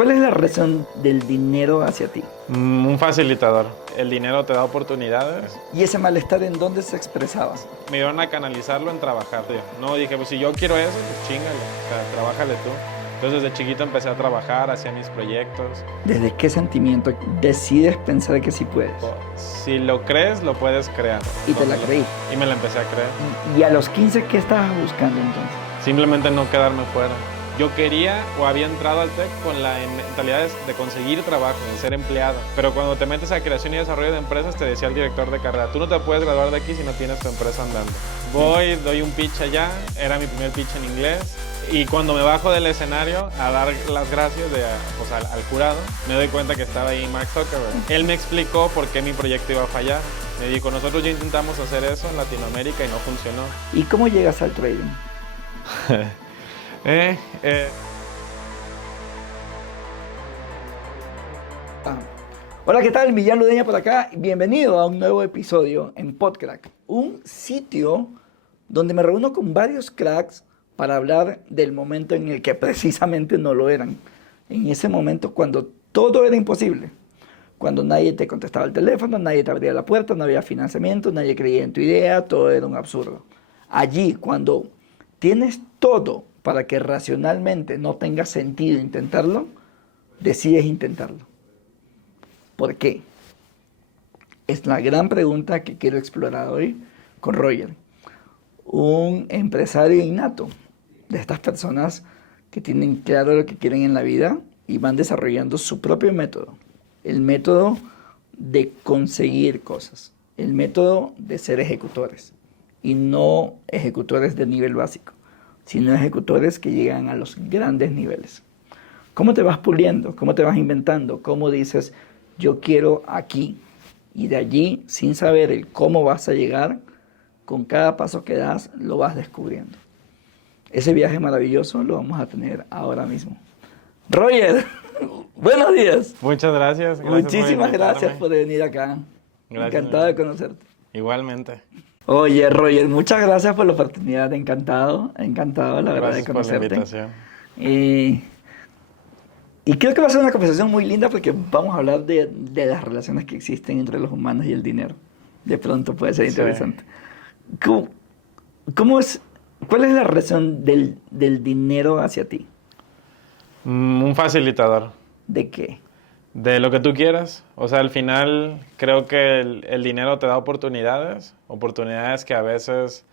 ¿Cuál es la razón del dinero hacia ti? Un facilitador. El dinero te da oportunidades. ¿Y ese malestar en dónde se expresaba? Me dieron a canalizarlo en trabajar. No, dije, pues si yo quiero eso, pues chíngale, o sea, trabájale tú. Entonces desde chiquito empecé a trabajar, hacía mis proyectos. ¿Desde qué sentimiento decides pensar que sí puedes? Si lo crees, lo puedes crear. Y te la creí. Y me la empecé a creer. ¿Y a los 15 qué estabas buscando entonces? Simplemente no quedarme fuera. Yo quería o había entrado al TEC con la mentalidad de conseguir trabajo, de ser empleado. Pero cuando te metes a creación y desarrollo de empresas, te decía el director de carrera, tú no te puedes graduar de aquí si no tienes tu empresa andando. Voy, doy un pitch allá, era mi primer pitch en inglés. Y cuando me bajo del escenario a dar las gracias pues, al jurado, me doy cuenta que estaba ahí Mark Zuckerberg. Él me explicó por qué mi proyecto iba a fallar. Me dijo, nosotros ya intentamos hacer eso en Latinoamérica y no funcionó. ¿Y cómo llegas al trading? Hola, ¿qué tal? Millán Ludeña por acá. Bienvenido a un nuevo episodio en PodCrack, un sitio donde me reúno con varios cracks para hablar del momento en el que precisamente no lo eran. En ese momento cuando todo era imposible. Cuando nadie te contestaba el teléfono, nadie te abría la puerta, no había financiamiento, nadie creía en tu idea, todo era un absurdo. Allí, cuando tienes todo para que racionalmente no tenga sentido intentarlo, decides intentarlo. ¿Por qué? Es la gran pregunta que quiero explorar hoy con Roger, un empresario innato, de estas personas que tienen claro lo que quieren en la vida y van desarrollando su propio método. El método de conseguir cosas, el método de ser ejecutores y no ejecutores de nivel básico, sino ejecutores que llegan a los grandes niveles. ¿Cómo te vas puliendo? ¿Cómo te vas inventando? ¿Cómo dices, yo quiero aquí? Y de allí, sin saber el cómo vas a llegar, con cada paso que das, lo vas descubriendo. Ese viaje maravilloso lo vamos a tener ahora mismo. Roger, buenos días. Muchas gracias. Muchísimas gracias por venir acá. Gracias, Encantado de conocerte. Igualmente. Oye, Roger, muchas gracias por la oportunidad. Encantado, la verdad, de conocerte. Gracias por la invitación. Y creo que va a ser una conversación muy linda porque vamos a hablar de las relaciones que existen entre los humanos y el dinero. De pronto puede ser interesante. Sí. ¿Cuál es la razón del dinero hacia ti? Un facilitador. ¿De qué? De lo que tú quieras. O sea, al final creo que el dinero te da oportunidades que a veces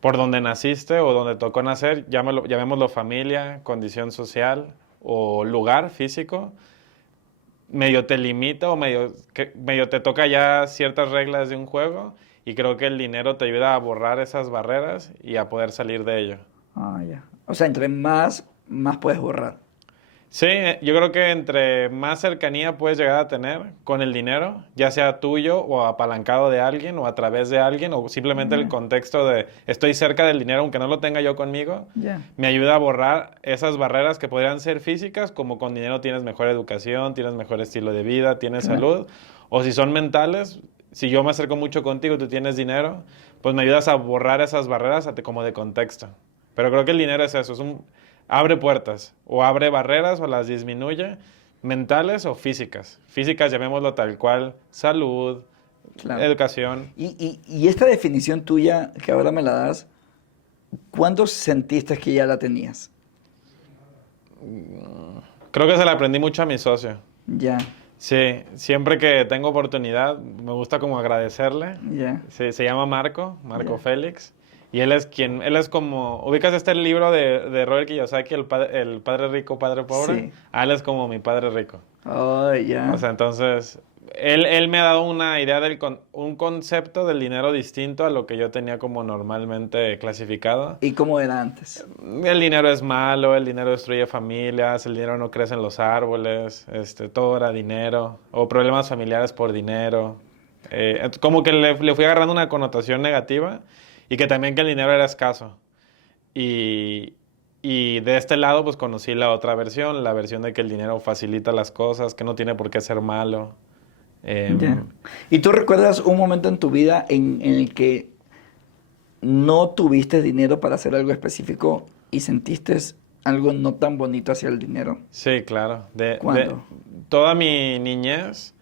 por donde naciste o donde tocó nacer, llamémoslo familia, condición social o lugar físico, medio te limita o medio te toca ya ciertas reglas de un juego. Y creo que el dinero te ayuda a borrar esas barreras y a poder salir de ello. Ah, ya. O sea, entre más puedes borrar. Sí, yo creo que entre más cercanía puedes llegar a tener con el dinero, ya sea tuyo o apalancado de alguien o a través de alguien o simplemente el contexto de estoy cerca del dinero aunque no lo tenga yo conmigo, me ayuda a borrar esas barreras que podrían ser físicas, como con dinero tienes mejor educación, tienes mejor estilo de vida, tienes salud, o si son mentales. Si yo me acerco mucho contigo y tú tienes dinero, pues me ayudas a borrar esas barreras como de contexto. Pero creo que el dinero es eso, abre puertas, o abre barreras o las disminuye, mentales o físicas. Físicas, llamémoslo tal cual, salud, educación. Y esta definición tuya, que ahora me la das, ¿cuándo sentiste que ya la tenías? Creo que se la aprendí mucho a mi socio. Ya. Sí, siempre que tengo oportunidad me gusta como agradecerle. Yeah. Se llama Marco Félix. Y él es como, ¿ubicas este libro de Robert Kiyosaki, el padre rico, padre pobre? Sí. Él es como mi padre rico. Oh, ya. O sea, entonces, él me ha dado una idea un concepto del dinero distinto a lo que yo tenía como normalmente clasificado. ¿Y cómo era antes? El dinero es malo, el dinero destruye familias, el dinero no crece en los árboles, todo era dinero, o problemas familiares por dinero. Como que le fui agarrando una connotación negativa y que también que el dinero era escaso. Y de este lado pues conocí la otra versión, la versión de que el dinero facilita las cosas, que no tiene por qué ser malo. ¿Y tú recuerdas un momento en tu vida en el que no tuviste dinero para hacer algo específico y sentiste algo no tan bonito hacia el dinero? Sí, claro. ¿Cuándo? Toda mi niñez,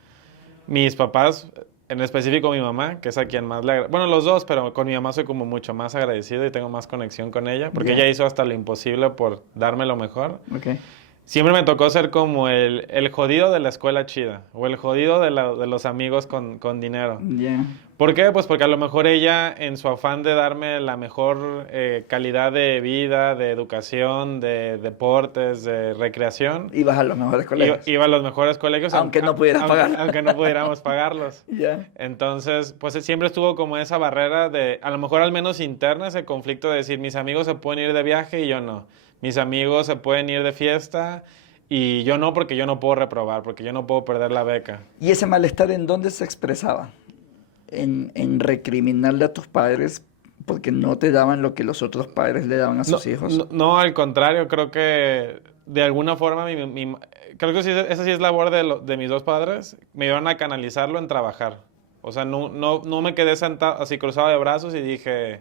mis papás, en específico mi mamá, que es a quien más bueno, los dos, pero con mi mamá soy como mucho más agradecido y tengo más conexión con ella, porque Ya. ella hizo hasta lo imposible por darme lo mejor. Ok. Siempre me tocó ser como el jodido de la escuela chida, o el jodido de los amigos con dinero. Ya. ¿Por qué? Pues porque a lo mejor ella, en su afán de darme la mejor calidad de vida, de educación, de deportes, de recreación, Ibas a los mejores colegios. iba a los mejores colegios, Aunque no pudieras pagar. aunque no pudiéramos pagarlos. Ya. Entonces, pues siempre estuvo como esa barrera de, a lo mejor al menos interna, ese conflicto de decir, mis amigos se pueden ir de viaje y yo no. Mis amigos se pueden ir de fiesta y yo no, porque yo no puedo reprobar, porque yo no puedo perder la beca. ¿Y ese malestar en dónde se expresaba? En recriminarle a tus padres porque no te daban lo que los otros padres le daban a sus hijos. No, al contrario, creo que de alguna forma, creo que sí, esa sí es labor de mis dos padres, me iban a canalizarlo en trabajar. O sea, no me quedé sentado así cruzado de brazos y dije,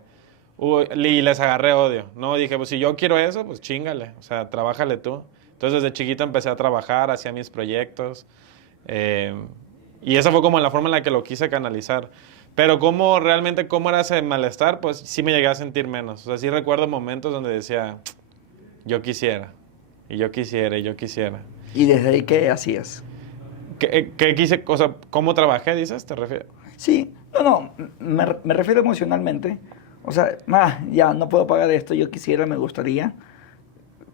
y les agarré odio. No, dije, pues si yo quiero eso, pues chíngale, o sea, trabájale tú. Entonces desde chiquito empecé a trabajar, hacía mis proyectos. eh, y esa fue como la forma en la que lo quise canalizar. Pero cómo era ese malestar, pues sí me llegué a sentir menos. O sea, sí recuerdo momentos donde decía, yo quisiera, y yo quisiera, y yo quisiera. ¿Y desde ahí qué hacías? ¿Qué quise? O sea, ¿cómo trabajé, dices? ¿Te refieres? Sí, me refiero emocionalmente. O sea, ya no puedo pagar esto, yo quisiera, me gustaría.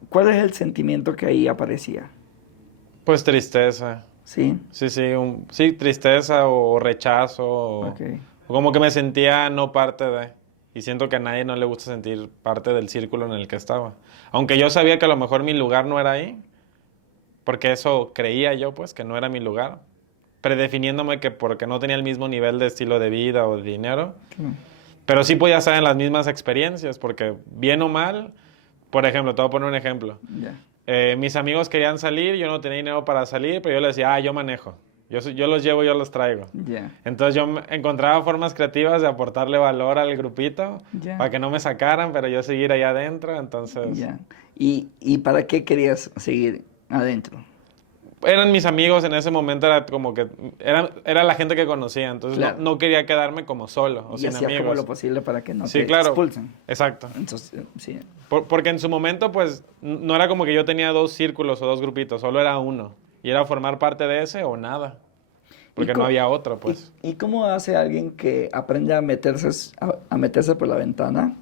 ¿Cuál es el sentimiento que ahí aparecía? Pues tristeza. ¿Sí? Sí, sí, tristeza o rechazo. Ok. O como que me sentía no parte de. Y siento que a nadie no le gusta sentir parte del círculo en el que estaba. Aunque yo sabía que a lo mejor mi lugar no era ahí, porque eso creía yo, pues, que no era mi lugar, predefiniéndome que porque no tenía el mismo nivel de estilo de vida o de dinero, Claro. pero sí podía estar en las mismas experiencias, porque bien o mal, por ejemplo, te voy a poner un ejemplo. Ya. Mis amigos querían salir, yo no tenía dinero para salir, pero yo les decía, yo manejo. Yo los llevo, yo los traigo. Ya. Entonces yo encontraba formas creativas de aportarle valor al grupito Ya. para que no me sacaran, pero yo seguir allá adentro. Entonces Ya. ¿Y para qué querías seguir adentro? eran mis amigos en ese momento, era como que era la gente que conocía. Entonces Claro. no quería quedarme como solo o Y sin hacías como amigos. lo posible para que no Sí, te claro. expulsen. Exacto. Entonces, sí. Porque en su momento, pues, no era como que yo tenía dos círculos o dos grupitos, solo era uno. Y era formar parte de ese o nada. Porque no cómo- había otro, pues. ¿Y cómo hace alguien que aprende a meterse por la ventana?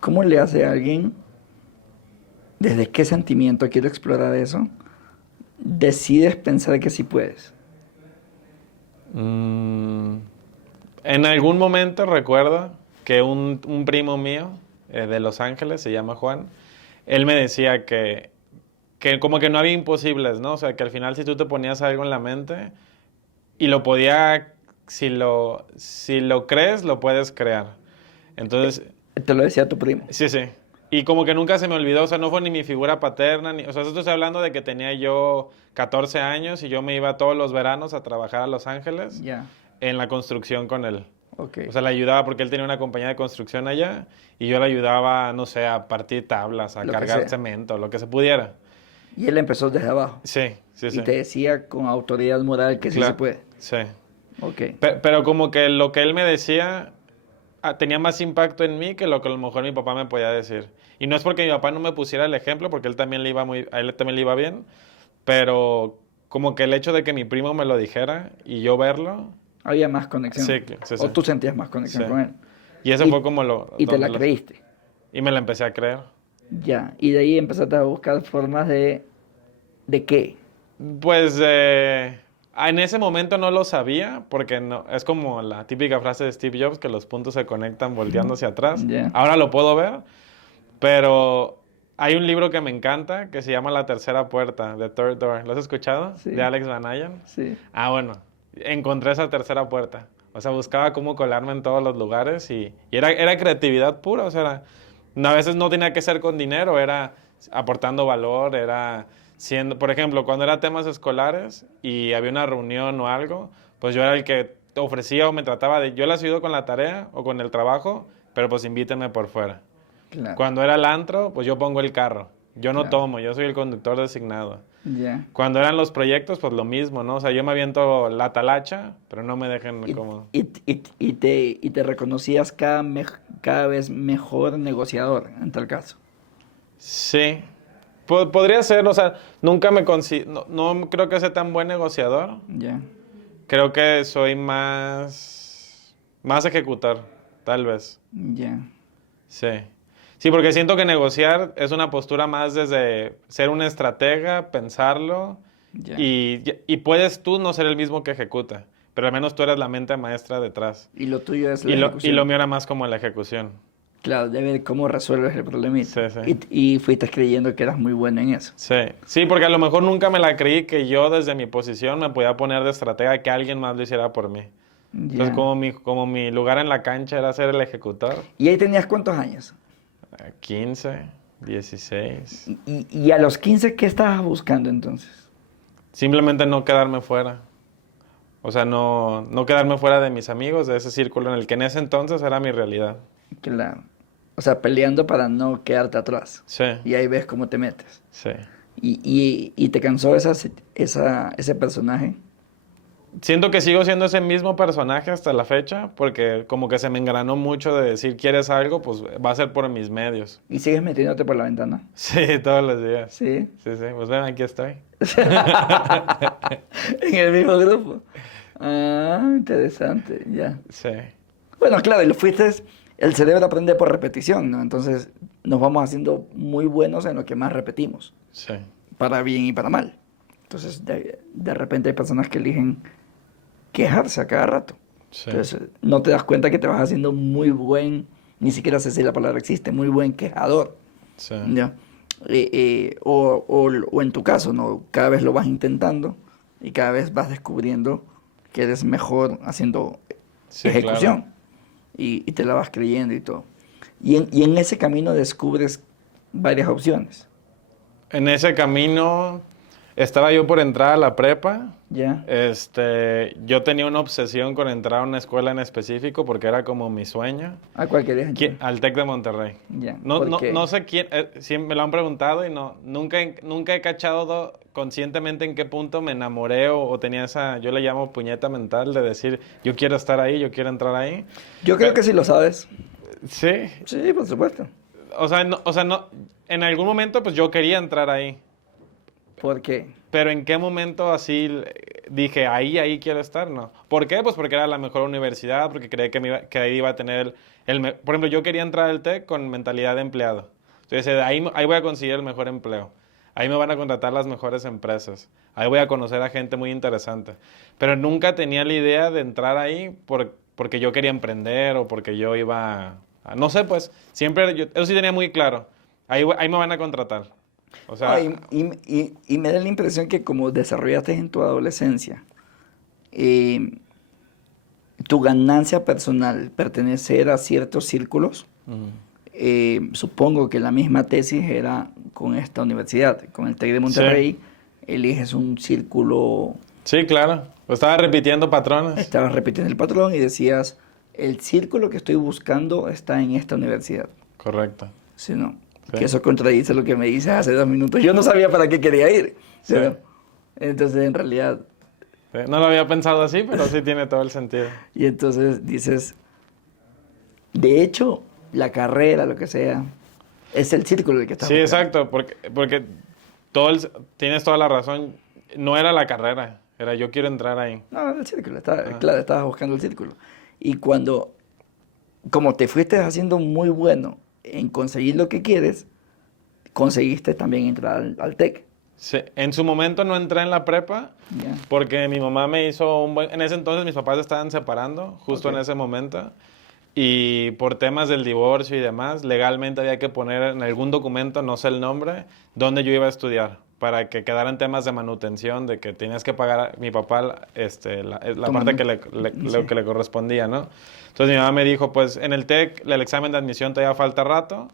¿Cómo le hace a alguien, desde qué sentimiento quiere explorar eso, decides pensar que sí puedes? Mm, en algún momento recuerdo que un primo mío de Los Ángeles, se llama Juan, él me decía que como que no había imposibles, ¿no? O sea, que al final si tú te ponías algo en la mente y si lo crees, lo puedes crear. Entonces, Te lo decía tu primo. sí, sí. Y como que nunca se me olvidó, o sea, no fue ni mi figura paterna, o sea, esto estoy hablando de que tenía yo 14 años y yo me iba todos los veranos a trabajar a Los Ángeles Ya, en la construcción con él. ok. O sea, le ayudaba porque él tenía una compañía de construcción allá y yo le ayudaba, no sé, a partir tablas, a Lo que cargar sea. cemento, lo que se pudiera. Y él empezó desde abajo. Sí, sí, sí. Y te decía con autoridad moral que sí se Claro, puede. sí. Ok. Pero como que lo que él me decía tenía más impacto en mí que lo que a lo mejor mi papá me podía decir. Y no es porque mi papá no me pusiera el ejemplo, porque él también a él también le iba bien, pero como que el hecho de que mi primo me lo dijera y yo verlo, Había más conexión. sí, sí, sí. O tú sentías más conexión Sí. con él. Y eso Y- fue como Y te donde la creíste. y me la empecé a creer. Ya. Y de ahí empezaste a buscar formas ¿de qué? Pues en ese momento no lo sabía, porque no, es como la típica frase de Steve Jobs, que los puntos se conectan volteando hacia atrás. Ya. Ahora lo puedo ver, pero hay un libro que me encanta que se llama La Tercera Puerta, The Third Door. ¿Lo has escuchado? Sí. De Alex Van Allen. Sí. Bueno, encontré esa tercera puerta. O sea, buscaba cómo colarme en todos los lugares y era creatividad pura. O sea, a veces no tenía que ser con dinero, era aportando valor, era siendo, por ejemplo, cuando era temas escolares y había una reunión o algo, pues yo era el que ofrecía o me trataba de, yo les ayudo con la tarea o con el trabajo, pero pues invítenme por fuera. Claro. Cuando era el antro, pues yo pongo el carro. Yo no Claro. tomo, yo soy el conductor designado. Ya. Cuando eran los proyectos, pues lo mismo, ¿no? O sea, yo me aviento la talacha, pero no me dejen Y, como... y te reconocías cada vez mejor negociador, en tal caso. Sí. Podría ser, o sea, nunca me considero... No creo que sea tan buen negociador. Ya. Creo que soy más ejecutor, tal vez. Ya. Sí. Sí, porque siento que negociar es una postura más desde ser un estratega, pensarlo, Ya. y puedes tú no ser el mismo que ejecuta, pero al menos tú eres la mente maestra detrás. Y lo tuyo es la Y lo ejecución. mío era más como la ejecución. Claro, de ver cómo resuelves el problemita. Sí, sí. Y fuiste creyendo que eras muy bueno en eso. Sí, sí, porque a lo mejor nunca me la creí que yo desde mi posición me podía poner de estratega que alguien más lo hiciera por mí. Entonces, Ya. como mi lugar en la cancha era ser el ejecutor, ¿Y ahí tenías cuántos años? 15, 16. Y a los 15, ¿qué estabas buscando entonces? Simplemente no quedarme fuera. O sea, no quedarme fuera de mis amigos, de ese círculo en el que en ese entonces era mi realidad. Claro. O sea, peleando para no quedarte atrás. Sí, Y ahí ves cómo te metes. sí. Y te cansó ese personaje. Siento que sigo siendo ese mismo personaje hasta la fecha, porque como que se me engranó mucho de decir, ¿quieres algo? Pues va a ser por mis medios. Y sigues metiéndote por la ventana. Sí, todos los días. Sí. Sí, sí, pues ven, aquí estoy. En el mismo grupo. Ah, interesante, ya. Sí, Bueno, claro, y lo fuiste, el cerebro aprende por repetición, ¿no? Entonces nos vamos haciendo muy buenos en lo que más repetimos, sí, para bien y para mal. Entonces, de repente hay personas que eligen quejarse a cada rato. sí, Entonces, no te das cuenta que te vas haciendo muy buen, ni siquiera sé si la palabra existe, muy buen quejador, sí, ¿ya? O en tu caso, ¿no? Cada vez lo vas intentando y cada vez vas descubriendo que eres mejor haciendo sí, ejecución. claro. Y te la vas creyendo y todo. Y en ese camino descubres varias opciones, En ese camino estaba yo por entrar a la prepa. ¿ya? Yo tenía una obsesión con entrar a una escuela en específico porque era como mi sueño. ¿A cuál querías entrar? Al TEC de Monterrey. Ya, No, ¿por no, qué? no sé quién, sí me lo han preguntado y nunca he cachado conscientemente en qué punto me enamoré o tenía esa, yo le llamo puñeta mental de decir, yo quiero estar ahí, yo quiero entrar ahí. Yo creo que sí lo sabes. Sí, Sí, por supuesto. no, en algún momento pues yo quería entrar ahí, ¿Por qué? pero en qué momento así dije, ahí quiero estar, no. ¿Por qué? Pues porque era la mejor universidad, porque creía que ahí iba a tener por ejemplo, yo quería entrar al TEC con mentalidad de empleado. Entonces, ahí voy a conseguir el mejor empleo. Ahí me van a contratar las mejores empresas. Ahí voy a conocer a gente muy interesante. Pero nunca tenía la idea de entrar ahí porque yo quería emprender o porque yo iba no sé, pues, eso sí tenía muy claro. Ahí me van a contratar. O sea, Y me da la impresión que como desarrollaste en tu adolescencia, eh, tu ganancia personal, pertenecer a ciertos círculos, supongo que la misma tesis era con esta universidad, con el TEC de Monterrey, eliges un círculo, sí, claro. Estaba repitiendo patrones. estabas repitiendo el patrón y decías, el círculo que estoy buscando está en esta universidad. Correcto. ¿Sí, no? Sí. Que eso contradice lo que me dices hace 2 minutos. Yo no sabía para qué quería ir. ¿Sí, Sí. no? Entonces, en realidad, Sí, no lo había pensado así, pero sí tiene todo el sentido. y entonces dices, de hecho, la carrera, lo que sea, es el círculo el que estás Sí, buscando. exacto, porque tienes toda la razón. No era la carrera, era yo quiero entrar ahí. No, el círculo, Ah, claro, estabas buscando el círculo. Y como te fuiste haciendo muy bueno en conseguir lo que quieres, conseguiste también entrar al TEC. sí. En su momento no entré en la prepa ¿Ya? porque mi mamá me hizo En ese entonces mis papás se estaban separando, justo Ok. en ese momento. Y por temas del divorcio y demás, legalmente había que poner en algún documento, no sé el nombre, dónde yo iba a estudiar, para que quedaran temas de manutención, de que tenías que pagar a mi papá la Tu parte manu- lo sí. que le correspondía, ¿no? Entonces mi mamá me dijo, pues en el TEC el examen de admisión todavía falta rato.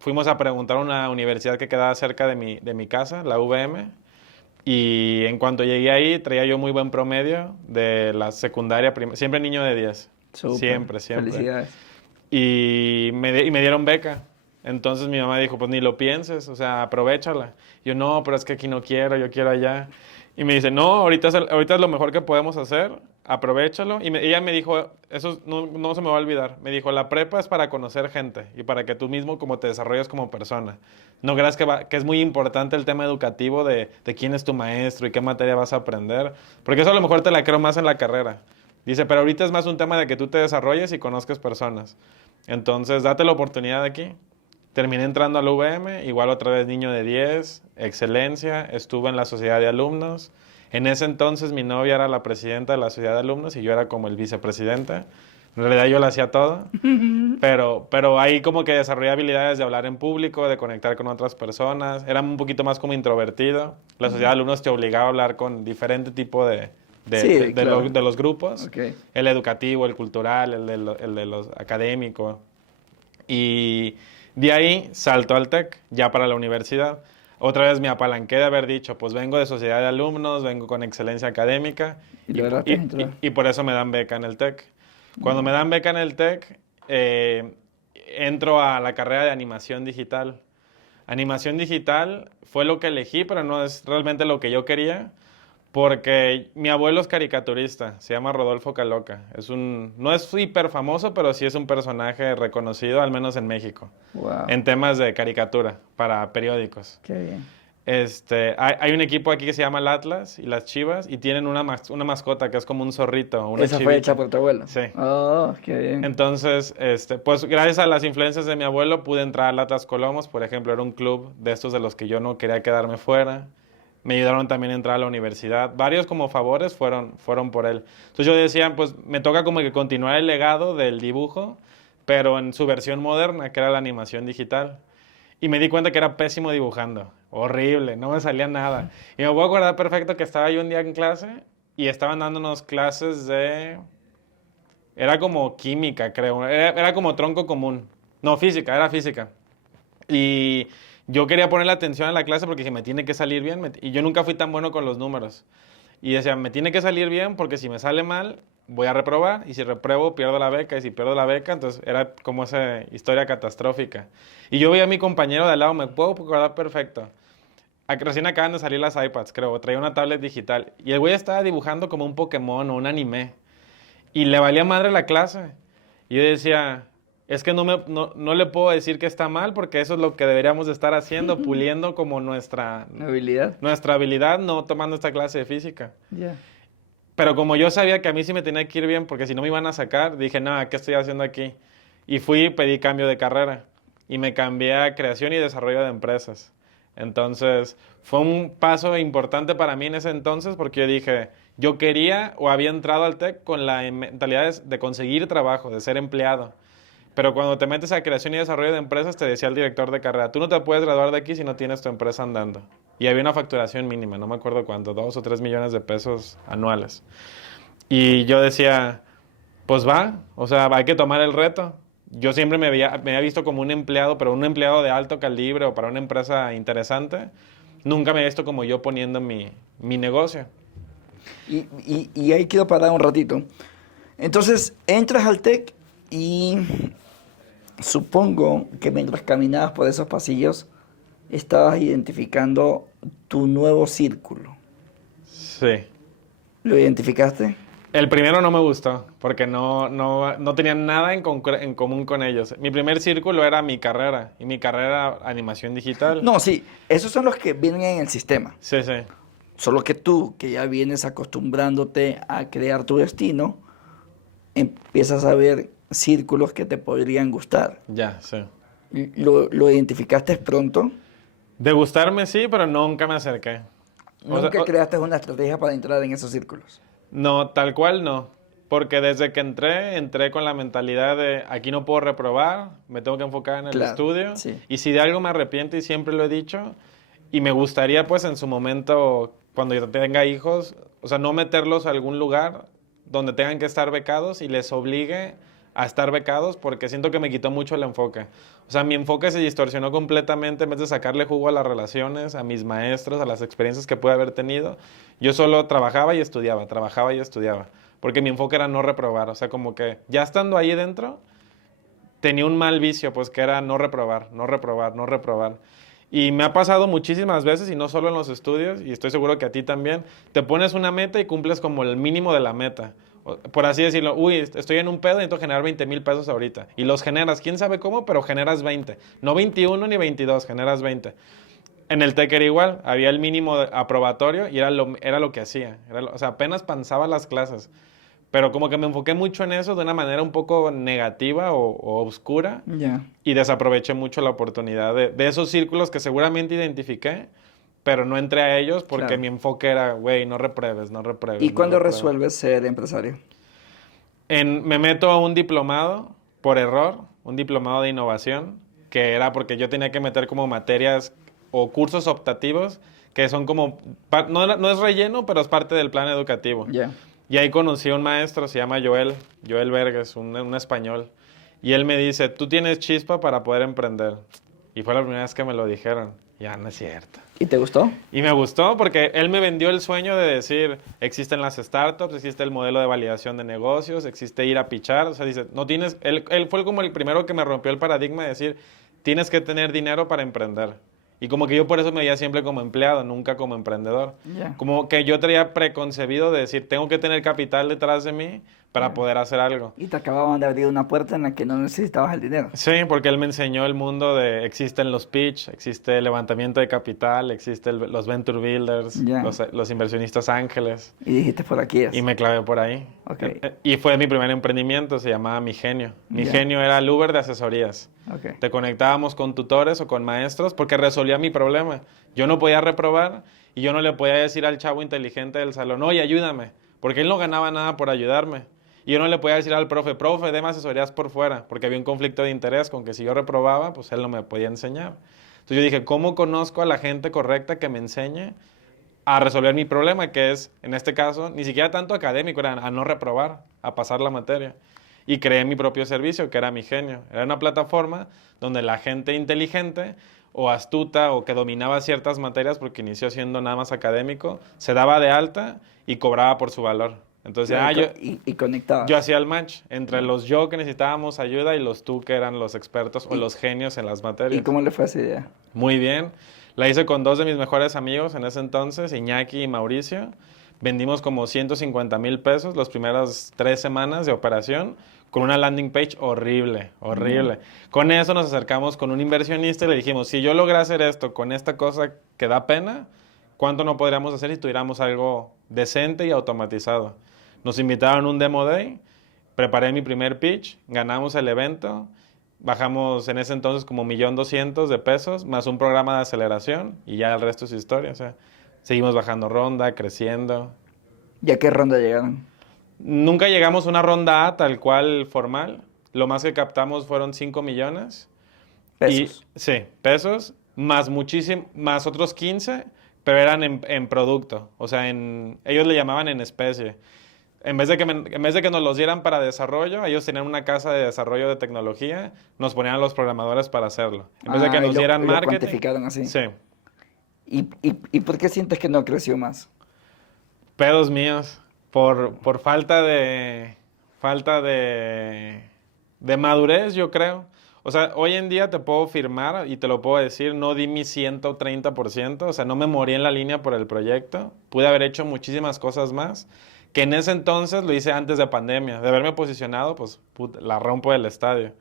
Fuimos a preguntar a una universidad que quedaba cerca de mi casa, la UVM, y en cuanto llegué ahí traía yo muy buen promedio de la secundaria, siempre niño de 10. Súper. Siempre, siempre. Felicidades. y me dieron beca. Entonces mi mamá dijo, pues ni lo pienses, o sea, aprovéchala. Yo, no, pero es que aquí no quiero, yo quiero allá. Y me dice, no, ahorita es lo mejor que podemos hacer, aprovéchalo. Y ella me dijo, eso no se me va a olvidar, me dijo, la prepa es para conocer gente y para que tú mismo como te desarrolles como persona. No creas que es muy importante el tema educativo de quién es tu maestro y qué materia vas a aprender, porque eso a lo mejor te la creo más en la carrera. Dice, pero ahorita es más un tema de que tú te desarrolles y conozcas personas. Entonces, date la oportunidad aquí. Terminé entrando al UVM, igual otra vez niño de 10, excelencia, estuve en la sociedad de alumnos. En ese entonces mi novia era la presidenta de la sociedad de alumnos y yo era como el vicepresidente. En realidad yo lo hacía todo, pero ahí como que desarrollé habilidades de hablar en público, de conectar con otras personas. Era un poquito más como introvertido. La sociedad de alumnos te obligaba a hablar con diferente tipo Sí, claro. de los grupos. Ok. El educativo, el cultural, el de los académico. Y de ahí salto al TEC, ya para la universidad. Otra vez me apalanqué de haber dicho, pues vengo de sociedad de alumnos, vengo con excelencia académica Y lograste entrar. y por eso me dan beca en el TEC. Cuando me dan beca en el TEC, entro a la carrera de animación digital. Animación digital fue lo que elegí, pero no es realmente lo que yo quería, porque mi abuelo es caricaturista, se llama Rodolfo Caloca. No es hiper famoso, pero sí es un personaje reconocido, al menos en México, Wow. en temas de caricatura para periódicos. Qué bien. Hay un equipo aquí que se llama el Atlas y las Chivas y tienen una mascota que es como un zorrito, una Esa fue chivita. hecha por tu abuelo. Sí. Oh, qué bien. Entonces, pues gracias a las influencias de mi abuelo pude entrar al Atlas Colomos, por ejemplo, era un club de estos de los que yo no quería quedarme fuera. Me ayudaron también a entrar a la universidad. Varios como favores fueron por él. Entonces yo decía, pues me toca como que continuar el legado del dibujo, pero en su versión moderna, que era la animación digital. Y me di cuenta que era pésimo dibujando. Horrible, no me salía nada. Y me voy a acordar perfecto que estaba yo un día en clase y estaban dándonos clases de... Era como química, creo. Era como tronco común. No, física, era física. Y yo quería ponerle atención a la clase porque dije, me tiene que salir bien. Y yo nunca fui tan bueno con los números. Y decía, me tiene que salir bien porque si me sale mal, voy a reprobar. Y si repruebo, pierdo la beca. Y si pierdo la beca, entonces era como esa historia catastrófica. Y yo veía a mi compañero de al lado, me puedo acordar perfecto. Recién acaban de salir las iPads, creo. Traía una tablet digital. Y el güey estaba dibujando como un Pokémon o un anime. Y le valía madre la clase. Y yo decía, es que no le puedo decir que está mal porque eso es lo que deberíamos de estar haciendo, puliendo como nuestra habilidad, no tomando esta clase de física. Ya. Pero como yo sabía que a mí sí me tenía que ir bien porque si no me iban a sacar, dije, nada, ¿qué estoy haciendo aquí? Y fui y pedí cambio de carrera. Y me cambié a creación y desarrollo de empresas. Entonces, fue un paso importante para mí en ese entonces porque yo dije, yo quería o había entrado al TEC con la mentalidad de conseguir trabajo, de ser empleado. Pero cuando te metes a creación y desarrollo de empresas, te decía el director de carrera, tú no te puedes graduar de aquí si no tienes tu empresa andando. Y había una facturación mínima, no me acuerdo cuánto, 2 o 3 millones de pesos anuales. Y yo decía, pues va, o sea, hay que tomar el reto. Yo siempre me había visto como un empleado, pero un empleado de alto calibre o para una empresa interesante. Nunca me había visto como yo poniendo mi negocio. Y ahí quiero parar un ratito. Entonces, entras al TEC y supongo que mientras caminabas por esos pasillos, estabas identificando tu nuevo círculo. Sí. ¿Lo identificaste? El primero no me gustó, porque no tenía nada en común con ellos. Mi primer círculo era mi carrera, y mi carrera era animación digital. No, sí, esos son los que vienen en el sistema. Sí, sí. Solo que tú, que ya vienes acostumbrándote a crear tu destino, empiezas a ver círculos que te podrían gustar. Ya, sí. ¿Lo identificaste pronto? De gustarme sí, pero nunca me acerqué. ¿Nunca creaste una estrategia para entrar en esos círculos? No, tal cual no. Porque desde que entré con la mentalidad de aquí no puedo reprobar, me tengo que enfocar en el Claro, estudio. sí. Y si de algo me arrepiento, y siempre lo he dicho, y me gustaría pues en su momento, cuando yo tenga hijos, o sea, no meterlos a algún lugar donde tengan que estar becados y les obligue a estar becados porque siento que me quitó mucho el enfoque. O sea, mi enfoque se distorsionó completamente en vez de sacarle jugo a las relaciones, a mis maestros, a las experiencias que pude haber tenido. Yo solo trabajaba y estudiaba, porque mi enfoque era no reprobar. O sea, como que ya estando ahí dentro, tenía un mal vicio, pues que era no reprobar, no reprobar, no reprobar. Y me ha pasado muchísimas veces, y no solo en los estudios, y estoy seguro que a ti también, te pones una meta y cumples como el mínimo de la meta. Por así decirlo, uy, estoy en un pedo y necesito generar 20,000 pesos ahorita. Y los generas, quién sabe cómo, pero generas 20. No 21 ni 22, generas 20. En el TEC era igual, había el mínimo aprobatorio y era lo que hacía. O sea, apenas pasaba las clases. Pero como que me enfoqué mucho en eso de una manera un poco negativa o oscura. Ya. Y desaproveché mucho la oportunidad de esos círculos que seguramente identifiqué, pero no entré a ellos porque Claro. mi enfoque era, güey, no repruebes, no repruebes. ¿Y no cuándo repruebes. resuelves ser empresario? Me meto a un diplomado por error, un diplomado de innovación, que era porque yo tenía que meter como materias o cursos optativos que son como, no es relleno, pero es parte del plan educativo. Ya. Y ahí conocí a un maestro, se llama Joel Verges, un español. Y él me dice, tú tienes chispa para poder emprender. Y fue la primera vez que me lo dijeron. Ya, no es cierto. ¿Y te gustó? Y me gustó porque él me vendió el sueño de decir, existen las startups, existe el modelo de validación de negocios, existe ir a pichar. O sea, dice, no tienes, él fue como el primero que me rompió el paradigma de decir, tienes que tener dinero para emprender. Y como que yo por eso me veía siempre como empleado, nunca como emprendedor. Ya. Como que yo traía preconcebido de decir, tengo que tener capital detrás de mí para poder hacer algo. Y te acababan de abrir una puerta en la que no necesitabas el dinero. Sí, porque él me enseñó el mundo de, existen los pitch, existe el levantamiento de capital, existe los venture builders, Ya. los inversionistas ángeles. Y dijiste, por aquí es. Y me clavé por ahí. Ok. Y fue mi primer emprendimiento, se llamaba Mi Genio. Mi Ya. Genio era el Uber de asesorías. Ok. Te conectábamos con tutores o con maestros porque resolvía mi problema. Yo no podía reprobar y yo no le podía decir al chavo inteligente del salón, oye, ayúdame, porque él no ganaba nada por ayudarme. Y yo no le podía decir al profe, déme asesorías por fuera, porque había un conflicto de interés con que si yo reprobaba, pues él no me podía enseñar. Entonces yo dije, ¿cómo conozco a la gente correcta que me enseñe a resolver mi problema? Que es, en este caso, ni siquiera tanto académico, era a no reprobar, a pasar la materia. Y creé mi propio servicio, que era Mi Genio. Era una plataforma donde la gente inteligente o astuta o que dominaba ciertas materias, porque inició siendo nada más académico, se daba de alta y cobraba por su valor. Entonces, Claro, y conectabas. yo hacía el match entre los yo que necesitábamos ayuda y los tú que eran los expertos o los genios en las materias. ¿Y cómo le fue esa idea? Muy bien. La hice con dos de mis mejores amigos en ese entonces, Iñaki y Mauricio. Vendimos como 150,000 pesos las primeras 3 semanas de operación con una landing page horrible, horrible. Con eso nos acercamos con un inversionista y le dijimos, si yo logré hacer esto con esta cosa que da pena, ¿cuánto no podríamos hacer si tuviéramos algo decente y automatizado? Nos invitaron a un demo day, preparé mi primer pitch, ganamos el evento, bajamos en ese entonces como 1,200,000 de pesos, más un programa de aceleración y ya el resto es historia. O sea, seguimos bajando ronda, creciendo. ¿Y a qué ronda llegaron? Nunca llegamos a una ronda A tal cual formal. Lo más que captamos fueron 5 millones. Pesos. Sí, pesos, más otros 15, pero eran en producto. O sea, ellos le llamaban en especie. En vez de que nos los dieran para desarrollo, ellos tenían una casa de desarrollo de tecnología, nos ponían a los programadores para hacerlo. En vez de que nos dieran lo marketing. cuantificaron así. Sí. ¿Y por qué sientes que no creció más? Pedos míos. Por falta de madurez, yo creo. O sea, hoy en día te puedo firmar y te lo puedo decir, no di mi 130%, o sea, no me morí en la línea por el proyecto. Pude haber hecho muchísimas cosas más, que en ese entonces lo hice antes de pandemia. De haberme posicionado, pues la rompo del estadio.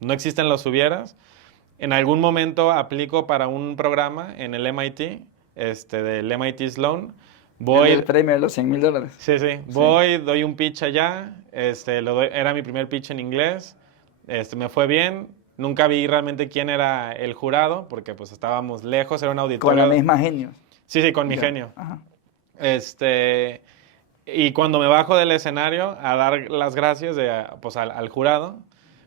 No existen los hubieras. En algún momento aplico para un programa en el MIT, del MIT Sloan. El premio de los $100,000. Sí, voy, doy un pitch allá, era mi primer pitch en inglés, me fue bien, nunca vi realmente quién era el jurado, porque pues estábamos lejos, era un auditorio. Con la misma genio. Sí, con Mi Genio. Ajá. Y cuando me bajo del escenario a dar las gracias pues, al jurado,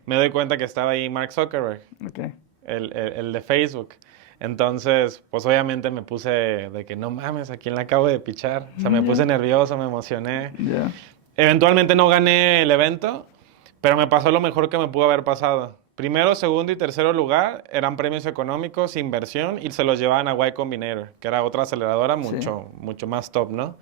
me doy cuenta que estaba ahí Mark Zuckerberg, Okay. el de Facebook. Entonces, pues obviamente me puse de que no mames, ¿a quién le acabo de pichar? O sea, me puse nervioso, me emocioné. Ya. Eventualmente no gané el evento, pero me pasó lo mejor que me pudo haber pasado. Primero, segundo y tercero lugar eran premios económicos, inversión, y se los llevaban a Y Combinator, que era otra aceleradora mucho más top, ¿no?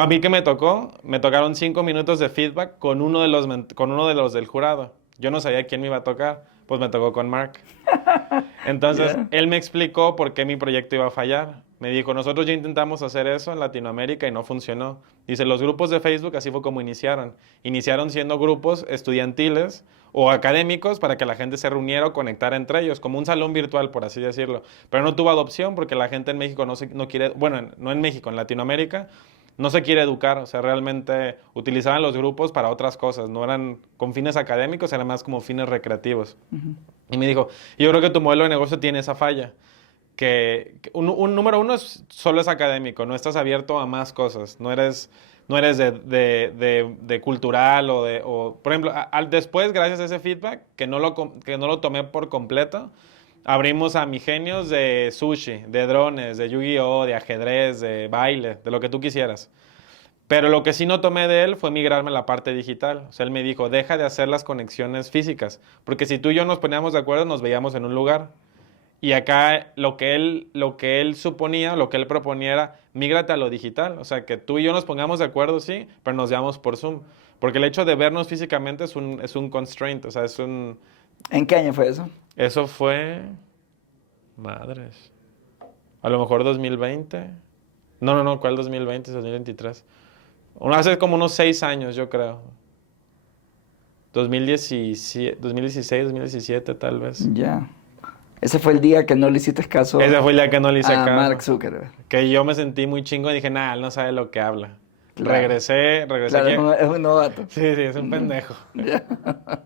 A mí que me tocaron 5 minutos de feedback con uno de los del jurado. Yo no sabía quién me iba a tocar, pues me tocó con Mark. Entonces, Yeah. él me explicó por qué mi proyecto iba a fallar. Me dijo, nosotros ya intentamos hacer eso en Latinoamérica y no funcionó. Dice, los grupos de Facebook así fue como iniciaron. Iniciaron siendo grupos estudiantiles o académicos para que la gente se reuniera o conectara entre ellos, como un salón virtual, por así decirlo. Pero no tuvo adopción porque la gente en México no quiere, bueno, no en México, en Latinoamérica, no se quiere educar. O sea, realmente utilizaban los grupos para otras cosas. No eran con fines académicos, eran más como fines recreativos. Y me dijo, yo creo que tu modelo de negocio tiene esa falla. Que un número uno solo es académico, no estás abierto a más cosas, no eres de cultural por ejemplo, después, gracias a ese feedback, que no lo tomé por completo, abrimos a mis genios de sushi, de drones, de Yu-Gi-Oh, de ajedrez, de baile, de lo que tú quisieras. Pero lo que sí no tomé de él fue migrarme a la parte digital. O sea, él me dijo, deja de hacer las conexiones físicas, porque si tú y yo nos poníamos de acuerdo, nos veíamos en un lugar. Y acá lo que él suponía, lo que él proponía era, mígrate a lo digital. O sea, que tú y yo nos pongamos de acuerdo, sí, pero nos veamos por Zoom. Porque el hecho de vernos físicamente es un constraint, o sea, ¿En qué año fue eso? Eso fue... Madres. A lo mejor 2020. No, ¿cuál 2020? Es 2023. Hace como unos 6 años, yo creo. 2016, 2017 tal vez. Ya. Ese fue el día que no le hiciste caso Ese fue el día que no le hice a caso. Mark Zuckerberg. Que yo me sentí muy chingo y dije, nah, él no sabe lo que habla. Claro. Regresé Claro, aquí. es un novato. Sí, es un pendejo. Ya.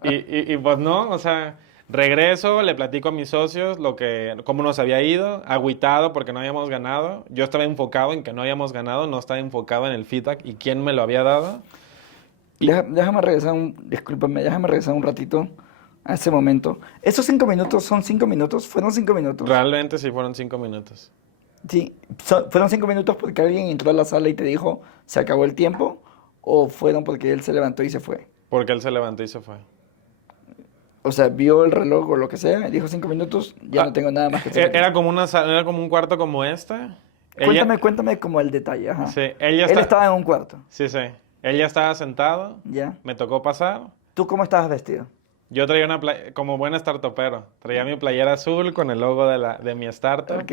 Y pues no, o sea, regreso, le platico a mis socios cómo nos había ido, agüitado porque no habíamos ganado. Yo estaba enfocado en que no habíamos ganado, no estaba enfocado en el feedback y quién me lo había dado. Déjame regresar discúlpame, déjame regresar un ratito a ese momento. ¿Esos 5 minutos son 5 minutos? ¿Fueron 5 minutos? Realmente sí fueron 5 minutos. Sí. ¿Fueron 5 minutos porque alguien entró a la sala y te dijo, se acabó el tiempo? ¿O fueron porque él se levantó y se fue? Porque él se levantó y se fue. O sea, vio el reloj o lo que sea y dijo 5 minutos, ya no tengo nada más que hacer. Era como un cuarto como este. Cuéntame como el detalle. Ajá. Sí, Él estaba en un cuarto. Sí. Él ya estaba sentado. Ya. Me tocó pasar. ¿Tú cómo estabas vestido? Yo traía como buen startupero. Traía mi playera azul con el logo de mi startup. Ok.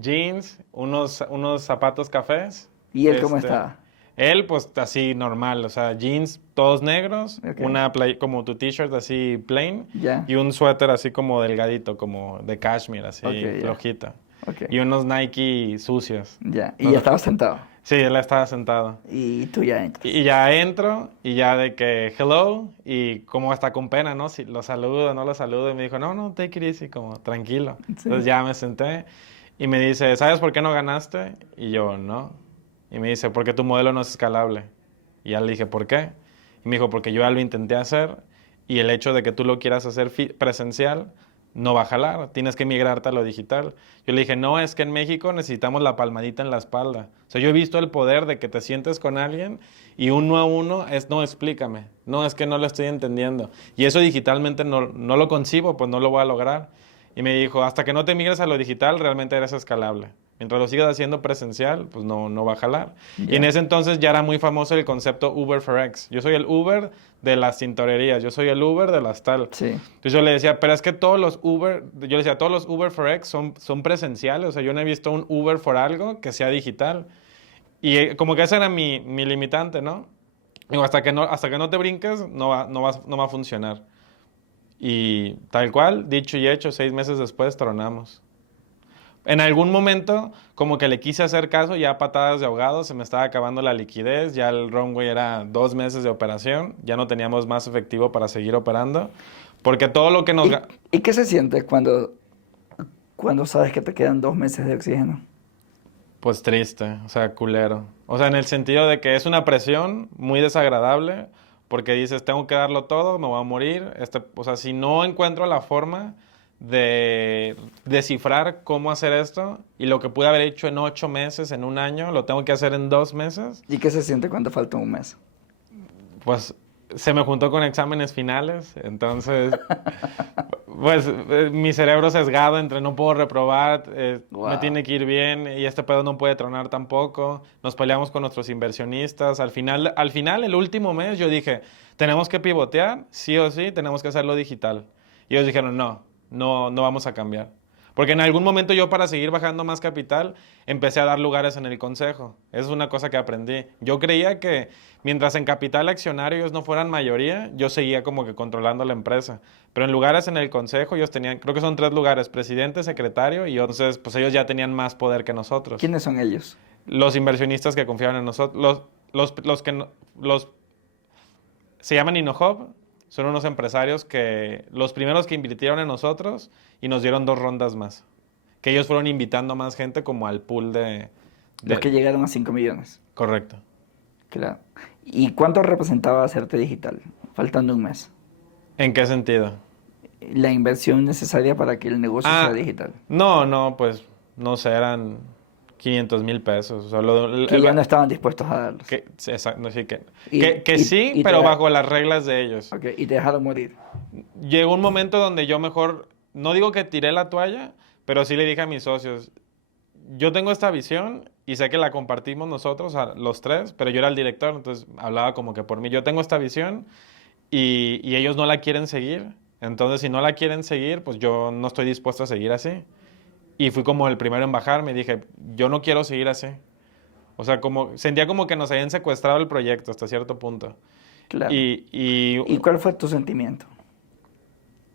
Jeans, unos zapatos cafés. ¿Y él cómo estaba? Él, pues, así normal. O sea, jeans todos negros. Ok. Como tu t-shirt así plain. Ya. Y un suéter así como delgadito, como de cashmere, así Ok, ya. flojito. Ok. Y unos Nike sucios. Ya. Y ya estaba sentado. Sí, él estaba sentado. Y tú ya entras. Y ya entro, y ya de que hello, y como hasta con pena, ¿no? Si lo saludo, no lo saludo, y me dijo, no, take it easy, como tranquilo. Sí. Entonces ya me senté, y me dice, ¿sabes por qué no ganaste? Y yo, no. Y me dice, porque tu modelo no es escalable. Y ya le dije, ¿por qué? Y me dijo, porque yo ya lo intenté hacer, y el hecho de que tú lo quieras hacer presencial, no va a jalar, tienes que migrarte a lo digital. Yo le dije, no, es que en México necesitamos la palmadita en la espalda. O sea, yo he visto el poder de que te sientes con alguien y uno a uno no, explícame. No, es que no lo estoy entendiendo. Y eso digitalmente no lo concibo, pues no lo voy a lograr. Y me dijo, hasta que no te migres a lo digital, realmente eres escalable. Mientras lo sigas haciendo presencial, pues no va a jalar. Ya. Y en ese entonces ya era muy famoso el concepto Uber for X. Yo soy el Uber de las tintorerías, yo soy el Uber de las tal. Sí. Entonces yo le decía, pero es que todos los Uber for X son presenciales. O sea, yo no he visto un Uber for algo que sea digital. Y como que ese era mi limitante, ¿no? Digo, hasta que no te brinques, no va a funcionar. Y tal cual, dicho y hecho, 6 meses después tronamos. En algún momento, como que le quise hacer caso, ya patadas de ahogado, se me estaba acabando la liquidez, ya el runway era 2 meses de operación, ya no teníamos más efectivo para seguir operando, porque todo lo que nos... ¿Y qué se siente cuando sabes que te quedan 2 meses de oxígeno? Pues triste, o sea, culero. O sea, en el sentido de que es una presión muy desagradable, porque dices, tengo que darlo todo, me voy a morir. O sea, si no encuentro la forma de descifrar cómo hacer esto y lo que pude haber hecho en 8 meses, en 1 año, lo tengo que hacer en 2 meses. ¿Y qué se siente cuando falta un mes? Pues se me juntó con exámenes finales, entonces, pues mi cerebro sesgado entre no puedo reprobar, me tiene que ir bien y este pedo no puede tronar tampoco. Nos peleamos con nuestros inversionistas. Al final, el último mes, yo dije, tenemos que pivotear, sí o sí, tenemos que hacerlo digital. Y ellos dijeron, no vamos a cambiar. Porque en algún momento yo, para seguir bajando más capital, empecé a dar lugares en el consejo. Es una cosa que aprendí. Yo creía que mientras en capital accionario ellos no fueran mayoría, yo seguía como que controlando la empresa. Pero en lugares en el consejo ellos tenían, creo que son 3 lugares, presidente, secretario, y entonces pues ellos ya tenían más poder que nosotros. ¿Quiénes son ellos? Los inversionistas que confiaban en nosotros, los se llaman InnoHub. Son unos empresarios que los primeros que invirtieron en nosotros y nos dieron 2 rondas más. Que ellos fueron invitando a más gente como al pool de... Los que llegaron a 5 millones. Correcto. Claro. ¿Y cuánto representaba hacerte digital? Faltando un mes. ¿En qué sentido? La inversión necesaria para que el negocio sea digital. No, pues no sé, eran 500,000 pesos. O sea, que ya no estaban dispuestos a darlos. Exacto, sí que... Y sí, pero bajo las reglas de ellos. Ok, y te dejaron morir. Llegó un momento donde yo mejor, no digo que tiré la toalla, pero sí le dije a mis socios, yo tengo esta visión y sé que la compartimos nosotros, los 3, pero yo era el director, entonces hablaba como que por mí. Yo tengo esta visión y ellos no la quieren seguir. Entonces, si no la quieren seguir, pues yo no estoy dispuesto a seguir así. Y fui como el primero en bajar, me dije, yo no quiero seguir así. O sea, sentía como que nos habían secuestrado el proyecto hasta cierto punto. Claro. ¿Y ¿Y cuál fue tu sentimiento?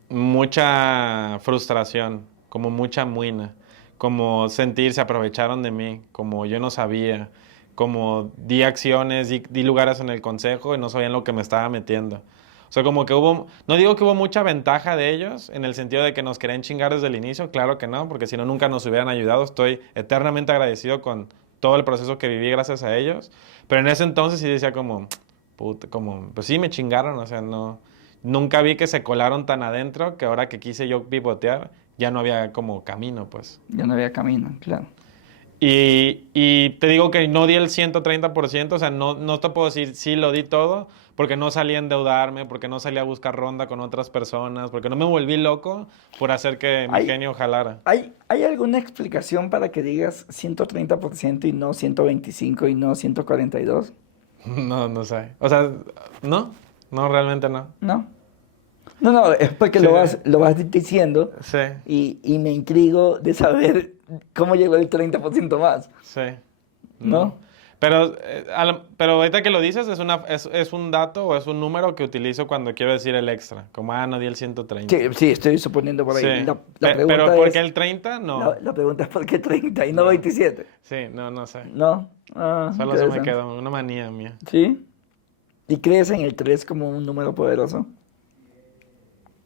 Mucha frustración, como mucha muina, como sentir se aprovecharon de mí, como yo no sabía, como di acciones, di lugares en el consejo y no sabían lo que me estaba metiendo. O sea, como que no digo que hubo mucha ventaja de ellos en el sentido de que nos querían chingar desde el inicio, claro que no, porque si no nunca nos hubieran ayudado. Estoy eternamente agradecido con todo el proceso que viví gracias a ellos, pero en ese entonces sí decía como, puta, pues sí me chingaron, o sea, nunca vi que se colaron tan adentro que ahora que quise yo pivotear, ya no había como camino, pues. Ya no había camino, claro. Y te digo que no di el 130%, o sea, no te puedo decir sí lo di todo, porque no salí a endeudarme, porque no salí a buscar ronda con otras personas, porque no me volví loco por hacer que mi genio jalara. ¿Hay alguna explicación para que digas 130% y no 125 y no 142? No sé. O sea, no, realmente no. ¿No? No, es porque Sí. lo vas diciendo Sí, y me intrigo de saber cómo llegó el 30% más, sí. ¿no? Pero ahorita que lo dices, es un dato o es un número que utilizo cuando quiero decir el extra. Como, no di el 130. Sí, estoy suponiendo por ahí. Sí. La pregunta Pero ¿por es, qué el 30? No. la pregunta es ¿por qué 30 y no 27? Sí, no sé. ¿No? Solo se me Interesante. quedó una manía mía. ¿Sí? ¿Y crees en el 3 como un número poderoso?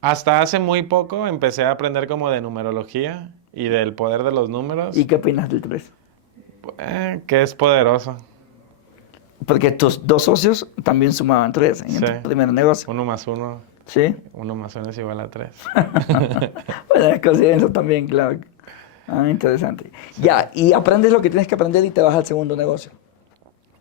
Hasta hace muy poco empecé a aprender como de numerología y del poder de los números. ¿Y qué opinas del 3? Que es poderoso. Porque tus 2 socios también sumaban 3 en Sí. tu primer negocio. 1 más 1. ¿Sí? 1 más 1 es igual a 3. Bueno, es coincidencia también, claro. Interesante. Ya, y aprendes lo que tienes que aprender y te vas al segundo negocio.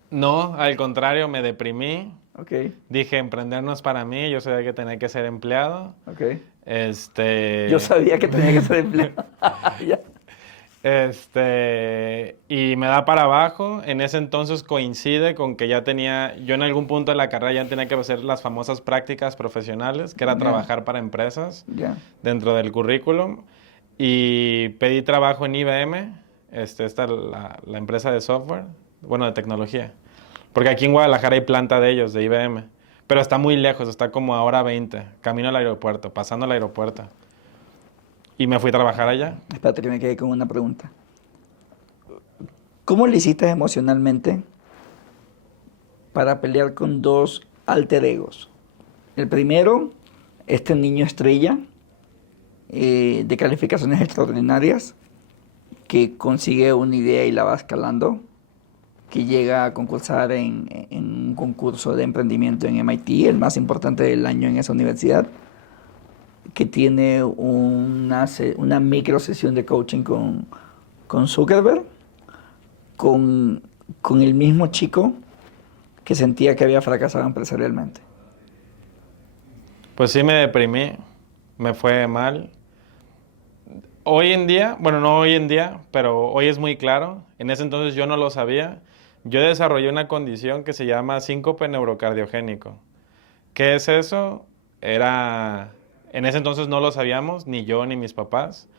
No, al contrario, me deprimí. Ok, Dije, emprender no es para mí, yo sabía que tenía que ser empleado. ok. Yo Yo sabía que tenía que ser empleado. Ya. Y me da para abajo. En ese entonces coincide con que yo en algún punto de la carrera ya tenía que hacer las famosas prácticas profesionales, que era Ya. trabajar para empresas Ya. dentro del currículum. Y pedí trabajo en IBM, esta es la empresa de software, bueno, de tecnología. Porque aquí en Guadalajara hay planta de ellos, de IBM. Pero está muy lejos, está como a hora 20, camino al aeropuerto, pasando al aeropuerto. Y me fui a trabajar allá. Espérate que me quedé con una pregunta. ¿Cómo le hiciste emocionalmente para pelear con 2 alter egos? El primero, este niño estrella de calificaciones extraordinarias que consigue una idea y la va escalando, que llega a concursar en un concurso de emprendimiento en MIT, el más importante del año en esa universidad, que tiene una micro sesión de coaching con Zuckerberg, con el mismo chico que sentía que había fracasado empresarialmente. Pues sí me deprimí, me fue mal. Hoy en día, bueno, no hoy en día, pero hoy es muy claro. En ese entonces yo no lo sabía. Yo desarrollé una condición que se llama síncope neurocardiogénico. ¿Qué es eso? Era, en ese entonces no lo sabíamos, ni yo ni mis papás,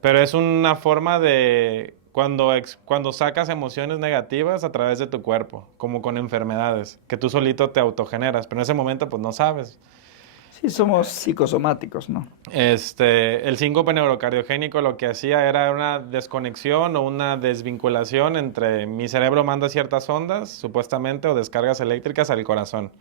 pero es una forma de cuando sacas emociones negativas a través de tu cuerpo, como con enfermedades, que tú solito te autogeneras, pero en ese momento pues no sabes. Sí, somos psicosomáticos, ¿no? El síncope neurocardiogénico lo que hacía era una desconexión o una desvinculación entre mi cerebro manda ciertas ondas, supuestamente, o descargas eléctricas al corazón.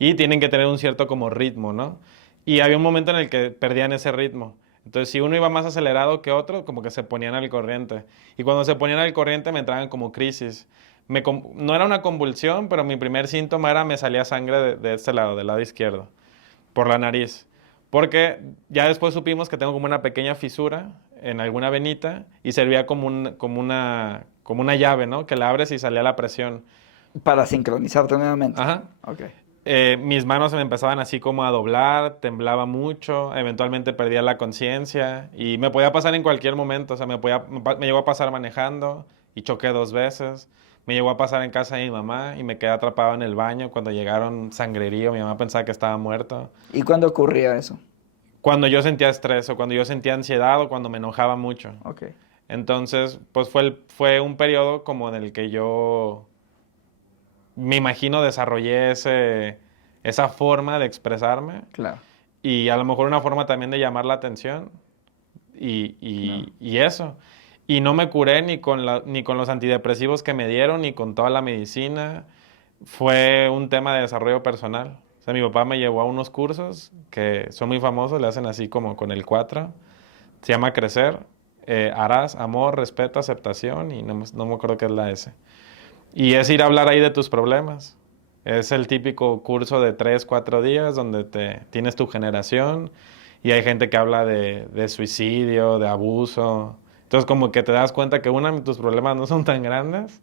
Y tienen que tener un cierto como ritmo, ¿no? Y había un momento en el que perdían ese ritmo. Entonces, si uno iba más acelerado que otro, como que se ponían al corriente. Y cuando se ponían al corriente me entraban como crisis. No era una convulsión, pero mi primer síntoma era me salía sangre de este lado, del lado izquierdo, por la nariz. Porque ya después supimos que tengo como una pequeña fisura en alguna venita y servía como una llave, ¿no? Que la abres y salía la presión. Para sincronizarte nuevamente. Ajá. Ok. Mis manos se me empezaban así como a doblar, temblaba mucho, eventualmente perdía la conciencia y me podía pasar en cualquier momento. O sea, me llegó a pasar manejando y choqué 2 veces. Me llegó a pasar en casa de mi mamá y me quedé atrapado en el baño cuando llegaron sangrerío. Mi mamá pensaba que estaba muerto. ¿Y cuándo ocurría eso? Cuando yo sentía estrés o cuando yo sentía ansiedad o cuando me enojaba mucho. Ok. Entonces, pues fue un periodo como en el que yo me imagino desarrollé esa forma de expresarme Claro. y a lo mejor una forma también de llamar la atención Claro. y eso. Y no me curé ni con los antidepresivos que me dieron, ni con toda la medicina. Fue un tema de desarrollo personal. O sea, mi papá me llevó a unos cursos que son muy famosos, le hacen así como con el 4. Se llama Crecer. Harás amor, respeto, aceptación y no me acuerdo qué es la S. Y es ir a hablar ahí de tus problemas. Es el típico curso de 3, 4 días donde tienes tu generación y hay gente que habla de suicidio, de abuso. Entonces como que te das cuenta que uno, tus problemas no son tan grandes.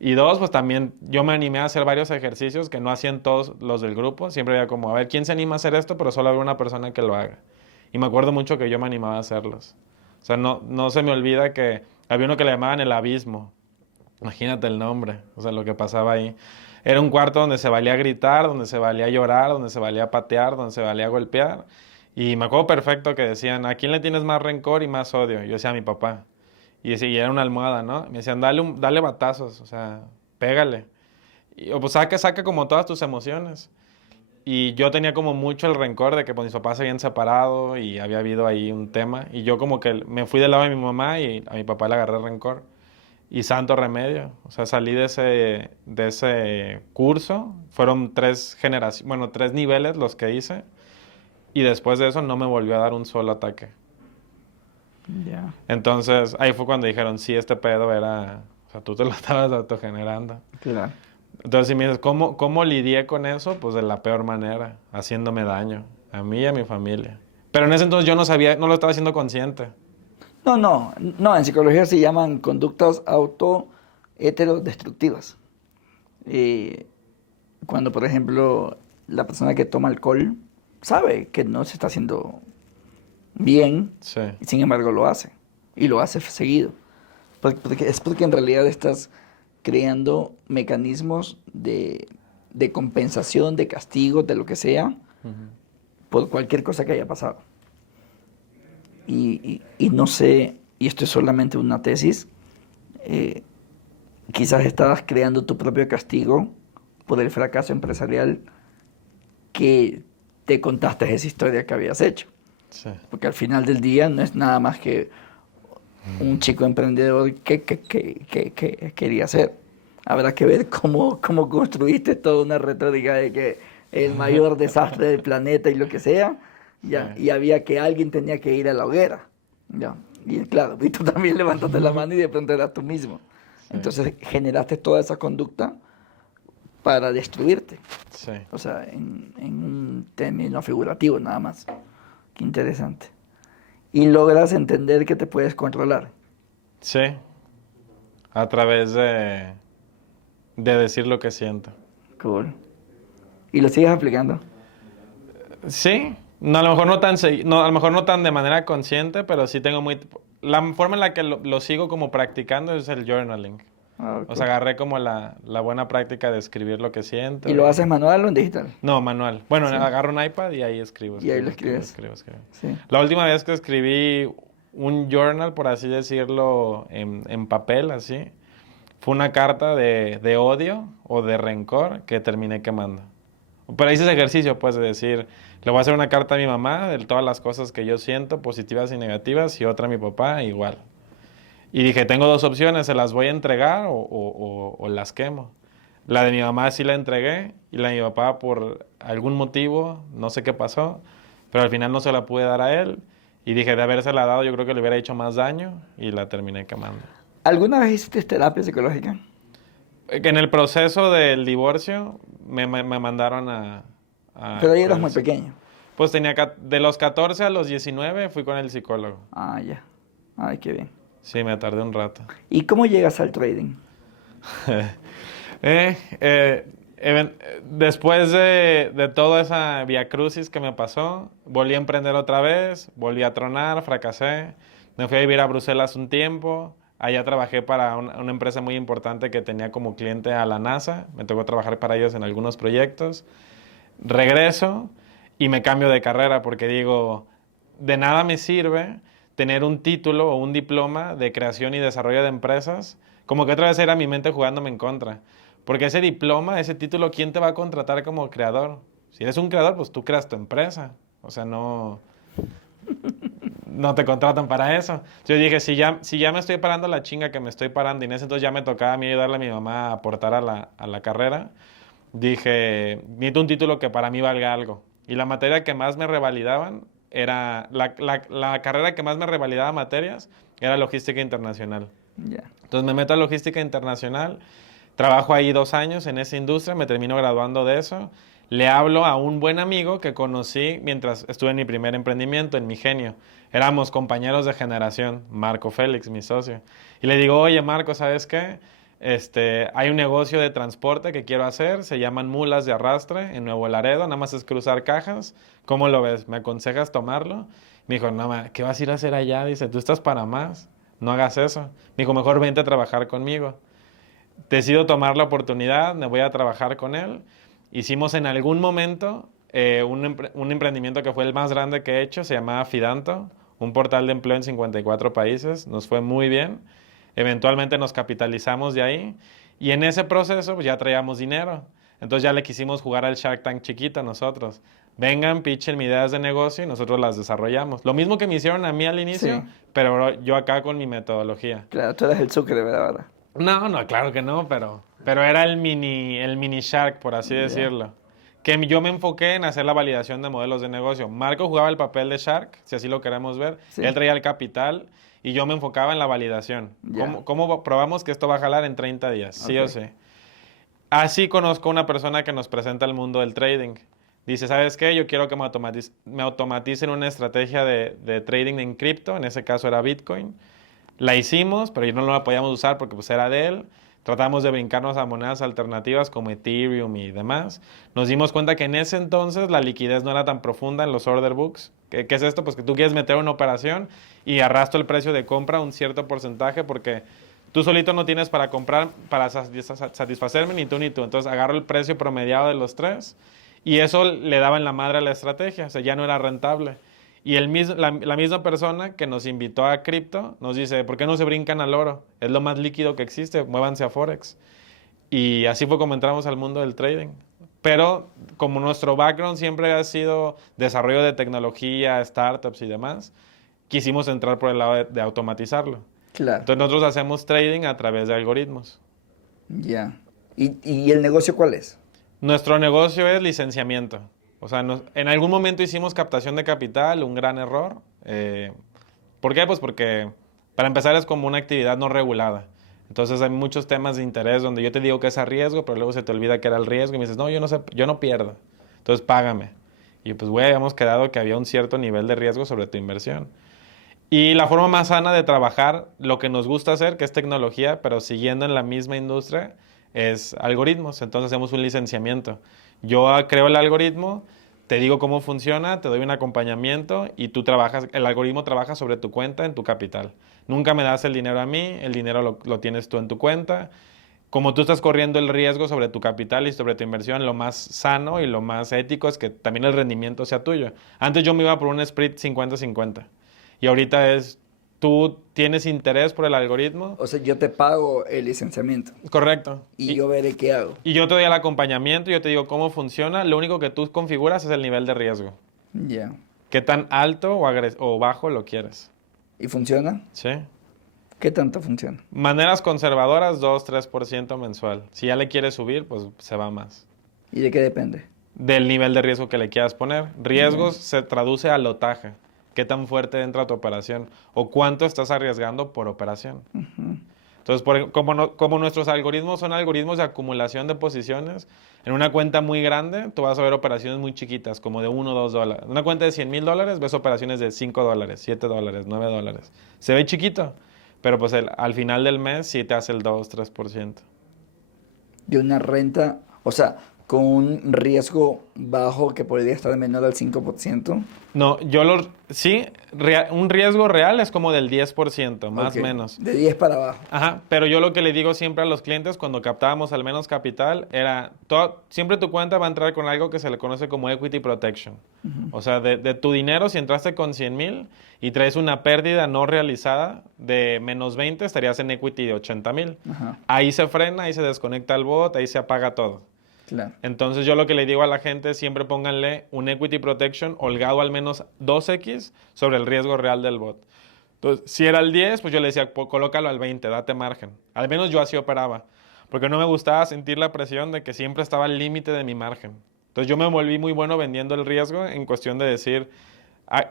Y dos, pues también yo me animé a hacer varios ejercicios que no hacían todos los del grupo. Siempre había como, a ver, ¿quién se anima a hacer esto? Pero solo había una persona que lo haga. Y me acuerdo mucho que yo me animaba a hacerlos. O sea, no se me olvida que había uno que le llamaban el abismo. Imagínate el nombre, o sea, lo que pasaba ahí. Era un cuarto donde se valía gritar, donde se valía llorar, donde se valía patear, donde se valía golpear. Y me acuerdo perfecto que decían, ¿a quién le tienes más rencor y más odio? Yo decía a mi papá. Y era una almohada, ¿no? Me decían, dale batazos, o sea, pégale. O pues saca como todas tus emociones. Y yo tenía como mucho el rencor de que pues, mis papás se habían separado y había habido ahí un tema. Y yo como que me fui del lado de mi mamá y a mi papá le agarré rencor. Y santo remedio. O sea, salí de ese curso. Fueron 3 generaciones, bueno, 3 niveles los que hice. Y después de eso no me volvió a dar un solo ataque. Ya. Entonces, ahí fue cuando dijeron, sí, este pedo era... O sea, tú te lo estabas autogenerando. Claro. Entonces, si me dices, ¿cómo lidié con eso? Pues de la peor manera, haciéndome daño. A mí y a mi familia. Pero en ese entonces yo no sabía, no lo estaba haciendo consciente. No, en psicología se llaman conductas auto-heterodestructivas. Y cuando, por ejemplo, la persona que toma alcohol sabe que no se está haciendo bien, Sí, y sin embargo lo hace. Y lo hace seguido. Es porque en realidad estás creando mecanismos de compensación, de castigo, de lo que sea, por cualquier cosa que haya pasado. Y no sé, y esto es solamente una tesis, quizás estabas creando tu propio castigo por el fracaso empresarial que te contaste esa historia que habías hecho. sí, Porque al final del día no es nada más que un chico emprendedor que quería ser. Habrá que ver cómo construiste toda una retórica de que el mayor desastre del planeta y lo que sea, ya, sí, y había que alguien tenía que ir a la hoguera. Ya. Y claro, y tú también levantaste la mano y de pronto eras tú mismo. sí, Entonces generaste toda esa conducta para destruirte. sí. O sea, en un término figurativo nada más. Qué interesante. Y logras entender que te puedes controlar. Sí, a través de decir lo que siento. Cool. ¿Y lo sigues aplicando? Sí, No, a lo mejor no tan, no, a lo mejor no tan de manera consciente, pero sí tengo muy... La forma en la que lo sigo como practicando es el journaling. Ah, O ok. sea, agarré como la buena práctica de escribir lo que ¿Y siento. lo haces manual o en digital? No, manual. Bueno, Sí. agarro un iPad y ahí escribo, Y ahí lo escribo, escribo, escribes. escribo, escribo. Sí. La última vez que escribí un journal, por así decirlo, en papel, así, fue una carta de odio o de rencor que terminé quemando. Pero hice ese ejercicio, pues, de decir, le voy a hacer una carta a mi mamá de todas las cosas que yo siento, positivas y negativas, y otra a mi papá, igual. Y dije, tengo dos opciones, se las voy a entregar o las quemo. La de mi mamá sí la entregué, y la de mi papá por algún motivo, no sé qué pasó, pero al final no se la pude dar a él. Y dije, de habérsela dado, yo creo que le hubiera hecho más daño, y la terminé quemando. ¿Alguna vez hiciste terapia psicológica? Que en el proceso del divorcio me mandaron Pero ahí con eras el muy pequeño. pues tenía de los 14 a los 19 fui con el psicólogo. Ah, ya. Ay, qué bien. Sí, me tardé un rato. ¿Y cómo llegas al trading? Después de toda esa viacrucis que me pasó, volví a emprender otra vez, volví a tronar, fracasé. Me fui a vivir a Bruselas un tiempo. Allá trabajé para una empresa muy importante que tenía como cliente a la NASA. Me tocó trabajar para ellos en algunos proyectos. Regreso y me cambio de carrera porque digo, de nada me sirve tener un título o un diploma de creación y desarrollo de empresas, como que otra vez era mi mente jugándome en contra. Porque ese diploma, ese título, ¿quién te va a contratar como creador? Si eres un creador, pues tú creas tu empresa. O sea, no te contratan para eso. Yo dije, si ya me estoy parando la chinga que me estoy parando, y en ese entonces ya me tocaba a mí ayudarle a mi mamá a aportar a la carrera, dije, necesito un título que para mí valga algo. Y la materia que más me revalidaban era, la carrera que más me revalidaba materias era logística internacional. Ya. Entonces me meto a logística internacional, trabajo ahí 2 años en esa industria, me termino graduando de eso. Le hablo a un buen amigo que conocí mientras estuve en mi primer emprendimiento, en Mi Genio. Éramos compañeros de generación, Marco Félix, mi socio. Y le digo, oye Marco, ¿sabes qué? Hay un negocio de transporte que quiero hacer, se llaman mulas de arrastre en Nuevo Laredo, nada más es cruzar cajas. ¿Cómo lo ves? ¿Me aconsejas tomarlo? Me dijo, no, ¿qué vas a ir a hacer allá? Dice, tú estás para más, no hagas eso. Me dijo, mejor vente a trabajar conmigo. Decido tomar la oportunidad, me voy a trabajar con él. Hicimos en algún momento un emprendimiento que fue el más grande que he hecho, se llamaba Fidanto, un portal de empleo en 54 países, nos fue muy bien. Eventualmente nos capitalizamos de ahí y en ese proceso pues, ya traíamos dinero. Entonces ya le quisimos jugar al Shark Tank chiquito nosotros. Vengan, pitchen ideas de negocio y nosotros las desarrollamos. Lo mismo que me hicieron a mí al inicio, Sí. pero yo acá con mi metodología. Claro, tú eres el sucre de verdad. No, no, claro que no, pero era el mini Shark, por así Ya. decirlo. Que yo me enfoqué en hacer la validación de modelos de negocio. Marco jugaba el papel de Shark, si así lo queremos ver. Sí. Él traía el capital y yo me enfocaba en la validación. Ya. ¿Cómo probamos que esto va a jalar en 30 días? Sí o Ok. sí. Así conozco a una persona que nos presenta el mundo del trading. Dice, ¿sabes qué? Yo quiero que me automaticen una estrategia de trading en cripto, en ese caso era Bitcoin. La hicimos, pero no la podíamos usar porque pues era de él. Tratamos de brincarnos a monedas alternativas como Ethereum y demás. Nos dimos cuenta que en ese entonces la liquidez no era tan profunda en los order books. ¿Qué es esto? Pues que tú quieres meter una operación y arrastro el precio de compra un cierto porcentaje porque tú solito no tienes para comprar, para satisfacerme, ni tú ni tú. Entonces agarro el precio promediado de los tres y eso le daba en la madre a la estrategia. O sea, ya no era rentable. Y la misma persona que nos invitó a cripto nos dice, ¿por qué no se brincan al oro? Es lo más líquido que existe, muévanse a Forex. Y así fue como entramos al mundo del trading. Pero como nuestro background siempre ha sido desarrollo de tecnología, startups y demás, quisimos entrar por el lado de automatizarlo. Claro. Entonces nosotros hacemos trading a través de algoritmos. Ya. ¿Y el negocio cuál es? Nuestro negocio es licenciamiento. O sea, en algún momento hicimos captación de capital, un gran error. ¿Por qué? Pues porque para empezar es como una actividad no regulada. Entonces hay muchos temas de interés donde yo te digo que es a riesgo, pero luego se te olvida que era el riesgo y me dices, no, yo no sé, yo no pierdo. Entonces págame. Y pues, güey, habíamos quedado que había un cierto nivel de riesgo sobre tu inversión. Y la forma más sana de trabajar lo que nos gusta hacer, que es tecnología, pero siguiendo en la misma industria, es algoritmos. Entonces hacemos un licenciamiento. Yo creo el algoritmo, te digo cómo funciona, te doy un acompañamiento y tú trabajas, el algoritmo trabaja sobre tu cuenta en tu capital. Nunca me das el dinero a mí, el dinero lo tienes tú en tu cuenta. Como tú estás corriendo el riesgo sobre tu capital y sobre tu inversión, lo más sano y lo más ético es que también el rendimiento sea tuyo. Antes yo me iba por un split 50-50 y ahorita es, tú tienes interés por el algoritmo. O sea, yo te pago el licenciamiento Correcto. y yo veré qué hago. Y yo te doy el acompañamiento, yo te digo cómo funciona, lo único que tú configuras es el nivel de riesgo. Ya. ¿Qué tan alto o bajo lo quieres? ¿Y funciona? ¿Sí? ¿Qué tanto funciona? Maneras conservadoras, 2-3% mensual. Si ya le quieres subir, pues se va más. ¿Y de qué depende? Del nivel de riesgo que le quieras poner. Riesgos se traduce a lotaje. ¿Qué tan fuerte entra tu operación? ¿O cuánto estás arriesgando por operación? Entonces, como nuestros algoritmos son algoritmos de acumulación de posiciones, en una cuenta muy grande tú vas a ver operaciones muy chiquitas, como de 1 o 2 dólares. En una cuenta de $100,000 ves operaciones de 5 dólares, 7 dólares, 9 dólares. Se ve chiquito, pero pues al final del mes sí te hace el 2-3%. De una renta, o sea, con un riesgo bajo que podría estar menor al 5%. No, sí, un riesgo real es como del 10%, más o Ok, menos. de 10 para abajo. Ajá, pero yo lo que le digo siempre a los clientes cuando captábamos al menos capital era, siempre tu cuenta va a entrar con algo que se le conoce como equity protection. O sea, de tu dinero, si entraste con 100,000 y traes una pérdida no realizada de menos 20, estarías en equity de 80,000. Ajá, Ahí se frena, ahí se desconecta el bot, ahí se apaga todo. claro. Entonces yo lo que le digo a la gente es siempre pónganle un equity protection holgado al menos 2x sobre el riesgo real del bot. Entonces, si era el 10, pues yo le decía, colócalo al 20, date margen. Al menos yo así operaba, porque no me gustaba sentir la presión de que siempre estaba al límite de mi margen. Entonces yo me volví muy bueno vendiendo el riesgo en cuestión de decir,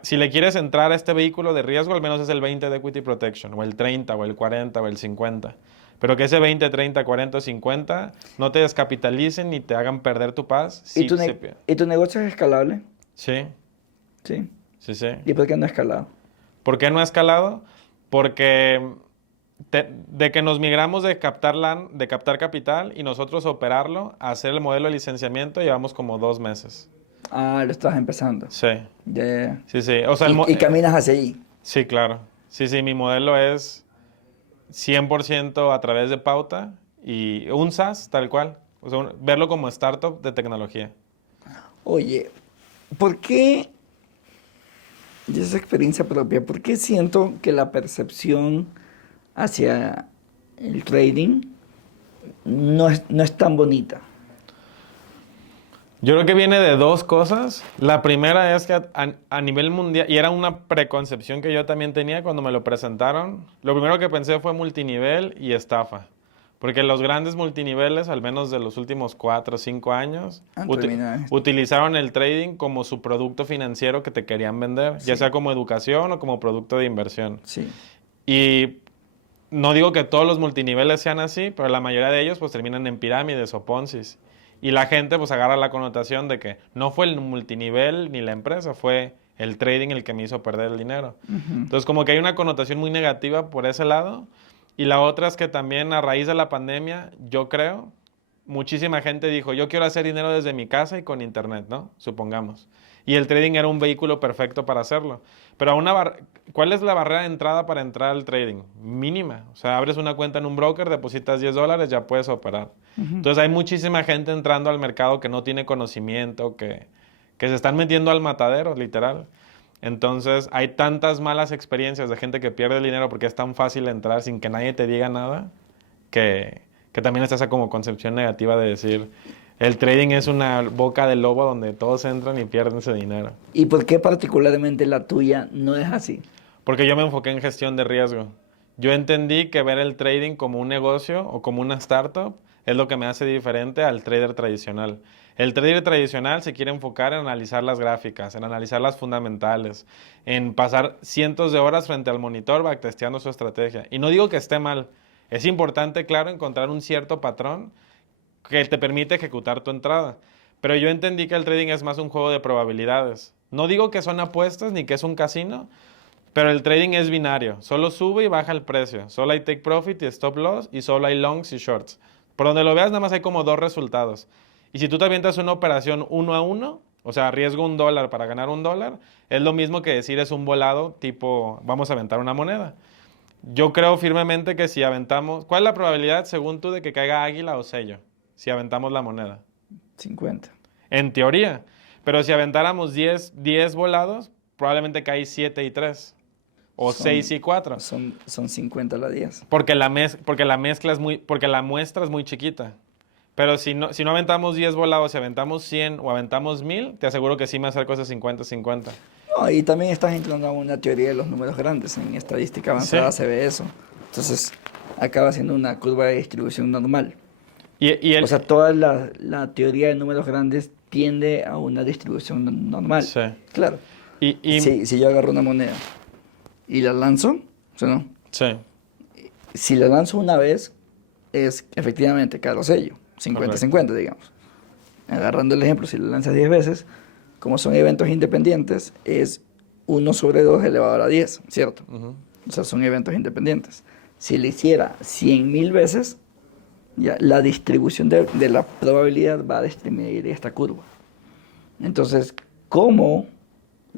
si le quieres entrar a este vehículo de riesgo, al menos es el 20 de equity protection, o el 30, o el 40, o el 50. Pero que ese 20, 30, 40 o 50 no te descapitalicen ni te hagan perder tu paz. ¿Y tu negocio es escalable? Sí, Sí. sí, sí. ¿Y por qué no ha escalado? ¿Por qué no ha escalado? Porque de que nos migramos de captar capital y nosotros operarlo a hacer el modelo de licenciamiento, llevamos como 2 meses. Ah, lo estás empezando. Sí, Ya, ya, ya. sí, sí. O sea, Y caminas hacia ahí. sí, claro. Sí, sí, mi modelo es 100% a través de pauta y un SaaS, tal cual. O sea, verlo como startup de tecnología. Oye, ¿por qué, y esa experiencia propia, por qué siento que la percepción hacia el trading no es tan bonita? Yo creo que viene de 2 cosas. La primera es que a nivel mundial, y era una preconcepción que yo también tenía cuando me lo presentaron, lo primero que pensé fue multinivel y estafa. Porque los grandes multiniveles, al menos de los últimos 4 o 5 años, Han terminado esto. utilizaron el trading como su producto financiero que te querían vender, ya Sí. sea como educación o como producto de inversión. Sí. Y no digo que todos los multiniveles sean así, pero la mayoría de ellos pues terminan en pirámides o poncis. Y la gente pues agarra la connotación de que no fue el multinivel ni la empresa, fue el trading el que me hizo perder el dinero. Entonces como que hay una connotación muy negativa por ese lado. Y la otra es que también a raíz de la pandemia, yo creo, muchísima gente dijo, yo quiero hacer dinero desde mi casa y con internet, ¿no? Supongamos. Y el trading era un vehículo perfecto para hacerlo. Pero ¿cuál es la barrera de entrada para entrar al trading? Mínima. O sea, abres una cuenta en un broker, depositas $10, ya puedes operar. Entonces hay muchísima gente entrando al mercado que no tiene conocimiento, que se están metiendo al matadero, literal. Entonces hay tantas malas experiencias de gente que pierde el dinero porque es tan fácil entrar sin que nadie te diga nada, que también está esa como concepción negativa de decir, el trading es una boca de lobo donde todos entran y pierden ese dinero. ¿Y por qué particularmente la tuya no es así? Porque yo me enfoqué en gestión de riesgo. Yo entendí que ver el trading como un negocio o como una startup es lo que me hace diferente al trader tradicional. El trader tradicional se quiere enfocar en analizar las gráficas, en analizar las fundamentales, en pasar cientos de horas frente al monitor backtesteando su estrategia. Y no digo que esté mal. Es importante, claro, encontrar un cierto patrón que te permite ejecutar tu entrada. Pero yo entendí que el trading es más un juego de probabilidades. No digo que son apuestas ni que es un casino, pero el trading es binario. Solo sube y baja el precio. Solo hay take profit y stop loss y solo hay longs y shorts. Por donde lo veas, nada más hay como 2 resultados. Y si tú te avientas una operación 1 a 1, O sea, arriesgo $1 para ganar $1. Es lo mismo que decir es un volado tipo, vamos a aventar una moneda. Yo creo firmemente que si aventamos... ¿Cuál es la probabilidad, según tú, de que caiga águila o sello? Si aventamos la moneda. 50. En teoría. Pero si aventáramos 10 volados, probablemente cae 7 y 3. O Son- 6 y 4. Son 50 a la 10. Porque la mezcla es muy... Porque la muestra es muy chiquita. Pero si no aventamos 10 volados, si aventamos 100 o aventamos 1000, te aseguro que sí me acerco a ese 50-50. No, y también estás entrando a una teoría de los números grandes. En estadística avanzada Sí. se ve eso. Entonces, acaba siendo una curva de distribución normal. Y O sea, toda la teoría de números grandes tiende a una distribución normal. Sí. Claro. Y Si yo agarro una moneda y la lanzo, o sea, no. sí. Si la lanzo una vez, es efectivamente caro sello. 50-50, digamos. Agarrando el ejemplo, si la lanzas 10 veces, como son eventos independientes, es 1/2 elevado a la 10, ¿cierto? Ujú. O sea, son eventos independientes. Si le hiciera 100.000 veces, ya la distribución de la probabilidad va a disminuir esta curva. Entonces, ¿cómo,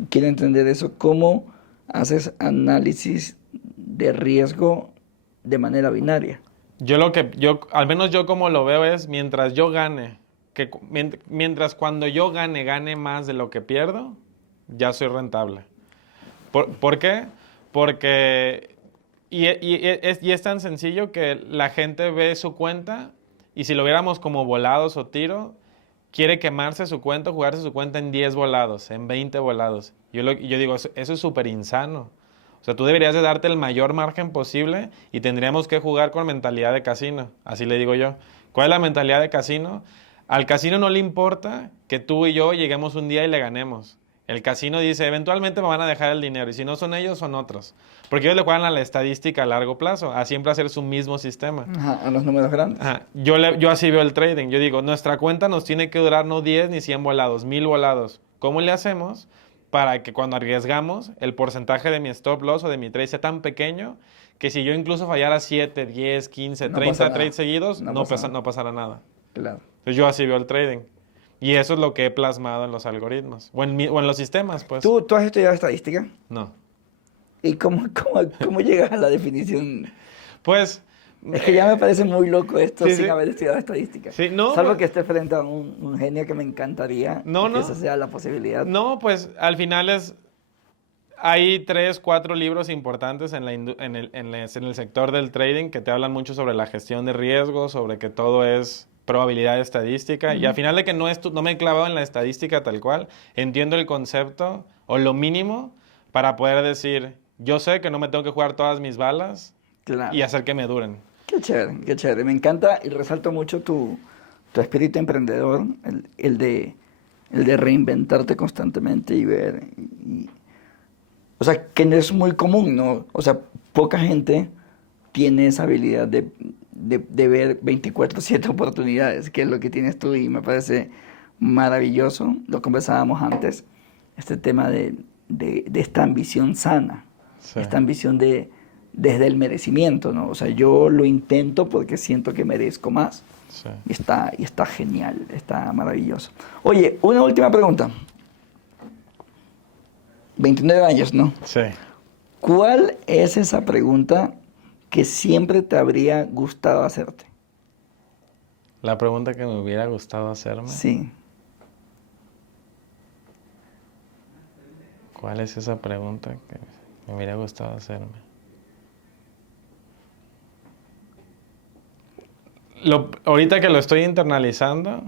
quiero entender eso, cómo haces análisis de riesgo de manera binaria? Al menos yo como lo veo es, mientras yo gane, mientras cuando yo gane más de lo que pierdo, ya soy rentable. ¿Por qué? Porque, y es tan sencillo que la gente ve su cuenta y si lo viéramos como volados o tiro, quiere quemarse su cuenta, jugarse su cuenta en 10 volados, en 20 volados. Yo digo, eso es súper insano. O sea, tú deberías de darte el mayor margen posible y tendríamos que jugar con mentalidad de casino. Así le digo yo. ¿Cuál es la mentalidad de casino? Al casino no le importa que tú y yo lleguemos un día y le ganemos. El casino dice, eventualmente me van a dejar el dinero y si no son ellos, son otros. Porque ellos le juegan a la estadística a largo plazo, a siempre hacer su mismo sistema. Ajá, a los números grandes. Ajá. Yo así veo el trading. Yo digo, nuestra cuenta nos tiene que durar no 10 ni 100 volados, 1000 volados. ¿Cómo le hacemos para que cuando arriesgamos el porcentaje de mi stop loss o de mi trade sea tan pequeño que si yo incluso fallara 7, 10, 15, No 30 pasa nada. trades seguidos, No no, pasa nada. no pasará nada? Claro. Entonces yo así veo el trading. Y eso es lo que he plasmado en los algoritmos. O en los sistemas, pues. ¿Tú has estudiado estadística? No. ¿Y cómo llegas a la definición? Pues... Es que ya me parece muy loco esto Sí, sin sí. haber estudiado estadística. Sí, no, Salvo pues- que esté frente a un genio que me encantaría No, que no. esa sea la posibilidad. No, pues al final hay 3, 4 libros importantes en el sector del trading que te hablan mucho sobre la gestión de riesgos, sobre que todo es probabilidad estadística. Y al final de que no me he clavado en la estadística tal cual, entiendo el concepto o lo mínimo para poder decir, yo sé que no me tengo que jugar todas mis balas Claro. y hacer que me duren. Qué chévere, qué chévere. Me encanta y resalto mucho tu espíritu emprendedor, el de reinventarte constantemente y ver. O sea, que no es muy común, ¿no? O sea, poca gente tiene esa habilidad de ver 24/7 oportunidades, que es lo que tienes tú y me parece maravilloso. Lo conversábamos antes, este tema de esta ambición sana, Sí. esta ambición desde el merecimiento, ¿no? O sea, yo lo intento porque siento que merezco más. Sí. Y está genial, está maravilloso. Oye, una última pregunta. 29 años, ¿no? Sí. ¿Cuál es esa pregunta que siempre te habría gustado hacerte? La pregunta que me hubiera gustado hacerme. Sí. ¿Cuál es esa pregunta que me hubiera gustado hacerme? Ahorita que lo estoy internalizando,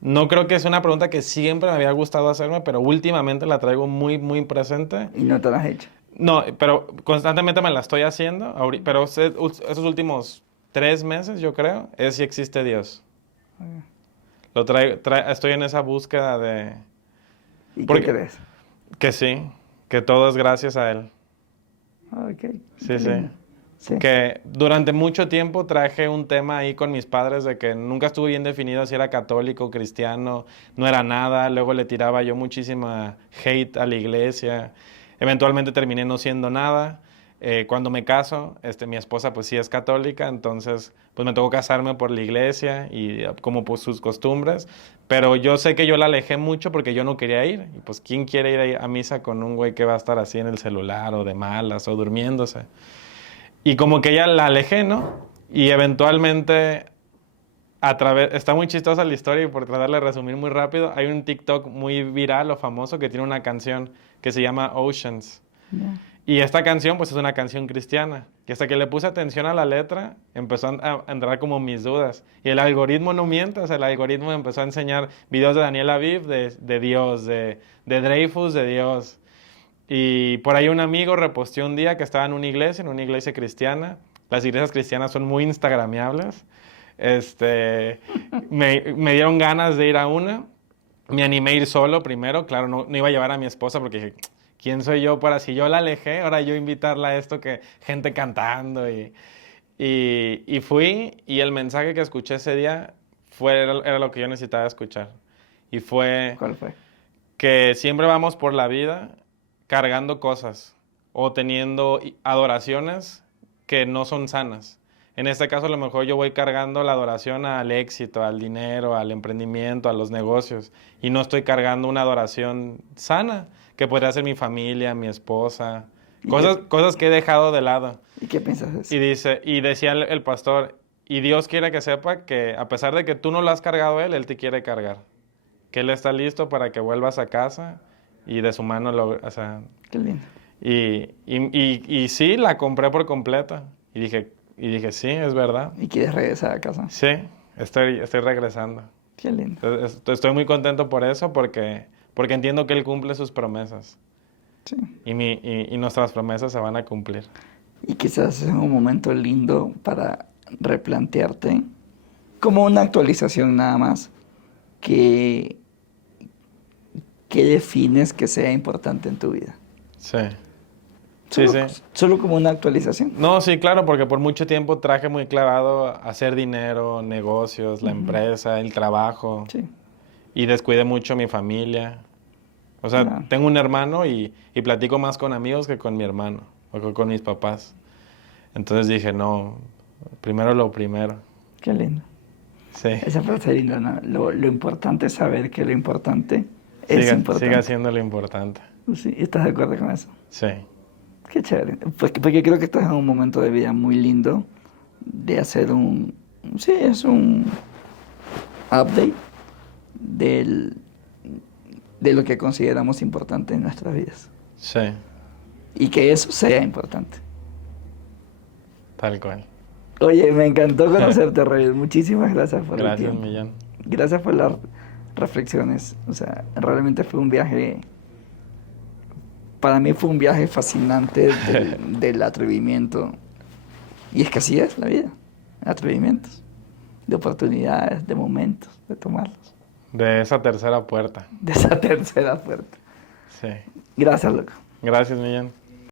no creo que es una pregunta que siempre me había gustado hacerme, pero últimamente la traigo muy, muy presente. Y no te la has hecho. No, pero constantemente me la estoy haciendo, pero esos últimos 3 meses, yo creo, es si existe Dios. Estoy en esa búsqueda de... ¿Y Porque- qué crees? Que sí, que todo es gracias a Él. Ok. Sí, qué sí. lindo. Sí. Que durante mucho tiempo traje un tema ahí con mis padres de que nunca estuve bien definido si era católico, cristiano, no era nada. Luego le tiraba yo muchísima hate a la iglesia. Eventualmente terminé no siendo nada. Cuando me caso, mi esposa pues sí es católica, entonces pues me tocó casarme por la iglesia y como pues sus costumbres, pero yo sé que yo la alejé mucho porque yo no quería ir. Y pues ¿quién quiere ir a misa con un güey que va a estar así en el celular o de malas o durmiéndose? Y como que ya la alejé, ¿no? Y eventualmente está muy chistosa la historia y por tratar de resumir muy rápido, hay un TikTok muy viral o famoso que tiene una canción que se llama Oceans. Ya. Y esta canción, pues es una canción cristiana. Y hasta que le puse atención a la letra, empezó a entrar como mis dudas. Y el algoritmo no miente, o sea, el algoritmo me empezó a enseñar videos de Daniel Aviv, de Dios, de Dreyfus, de Dios. Y por ahí un amigo reposteó un día que estaba en una iglesia cristiana. Las iglesias cristianas son muy instagramiables. Me dieron ganas de ir a una. Me animé a ir solo primero. Claro, no iba a llevar a mi esposa porque dije, ¿quién soy yo para si yo la alejé? Ahora yo invitarla a esto, que gente cantando. Y fui y el mensaje que escuché ese día era lo que yo necesitaba escuchar. Y fue ¿Cuál fue? que siempre vamos por la vida cargando cosas o teniendo adoraciones que no son sanas. En este caso, a lo mejor yo voy cargando la adoración al éxito, al dinero, al emprendimiento, a los negocios, y no estoy cargando una adoración sana, que podría ser mi familia, mi esposa, cosas que he dejado de lado. ¿Y qué piensas de eso? Y decía el pastor, y Dios quiere que sepa que a pesar de que tú no lo has cargado a Él te quiere cargar. Que Él está listo para que vuelvas a casa y de su mano o sea... Qué lindo. Y sí, la compré por completa. Y dije, sí, es verdad. ¿Y quieres regresar a casa? Sí, estoy regresando. Qué lindo. Estoy muy contento por eso porque entiendo que Él cumple sus promesas. Sí. Y nuestras promesas se van a cumplir. Y quizás es un momento lindo para replantearte, como una actualización nada más, que defines que sea importante en tu vida. Sí. Sí, Solo, sí. solo como una actualización. No, sí, claro, porque por mucho tiempo traje muy clavado a hacer dinero, negocios, la empresa, el trabajo. Sí. Y descuidé mucho a mi familia. O sea, Claro. tengo un hermano y platico más con amigos que con mi hermano o con mis papás. Entonces dije, no, primero lo primero. Qué lindo. Sí. Esa frase es linda, ¿no? Lo importante es saber que lo importante es importante. Siga siendo lo importante. Sí, ¿estás de acuerdo con eso? Sí. Qué chévere. Porque creo que estás en un momento de vida muy lindo de hacer sí, es un update de lo que consideramos importante en nuestras vidas. Sí, Y que eso sea importante. tal cual. Oye, me encantó conocerte, Reyes. Muchísimas gracias por el Gracias, tiempo. Millán. Gracias por las reflexiones. O sea, realmente fue un viaje... Para mí fue un viaje fascinante del atrevimiento. Y es que así es la vida. Atrevimientos. De oportunidades, de momentos, de tomarlos. De esa tercera puerta. De esa tercera puerta. Sí. Gracias, loco. Gracias, Millán.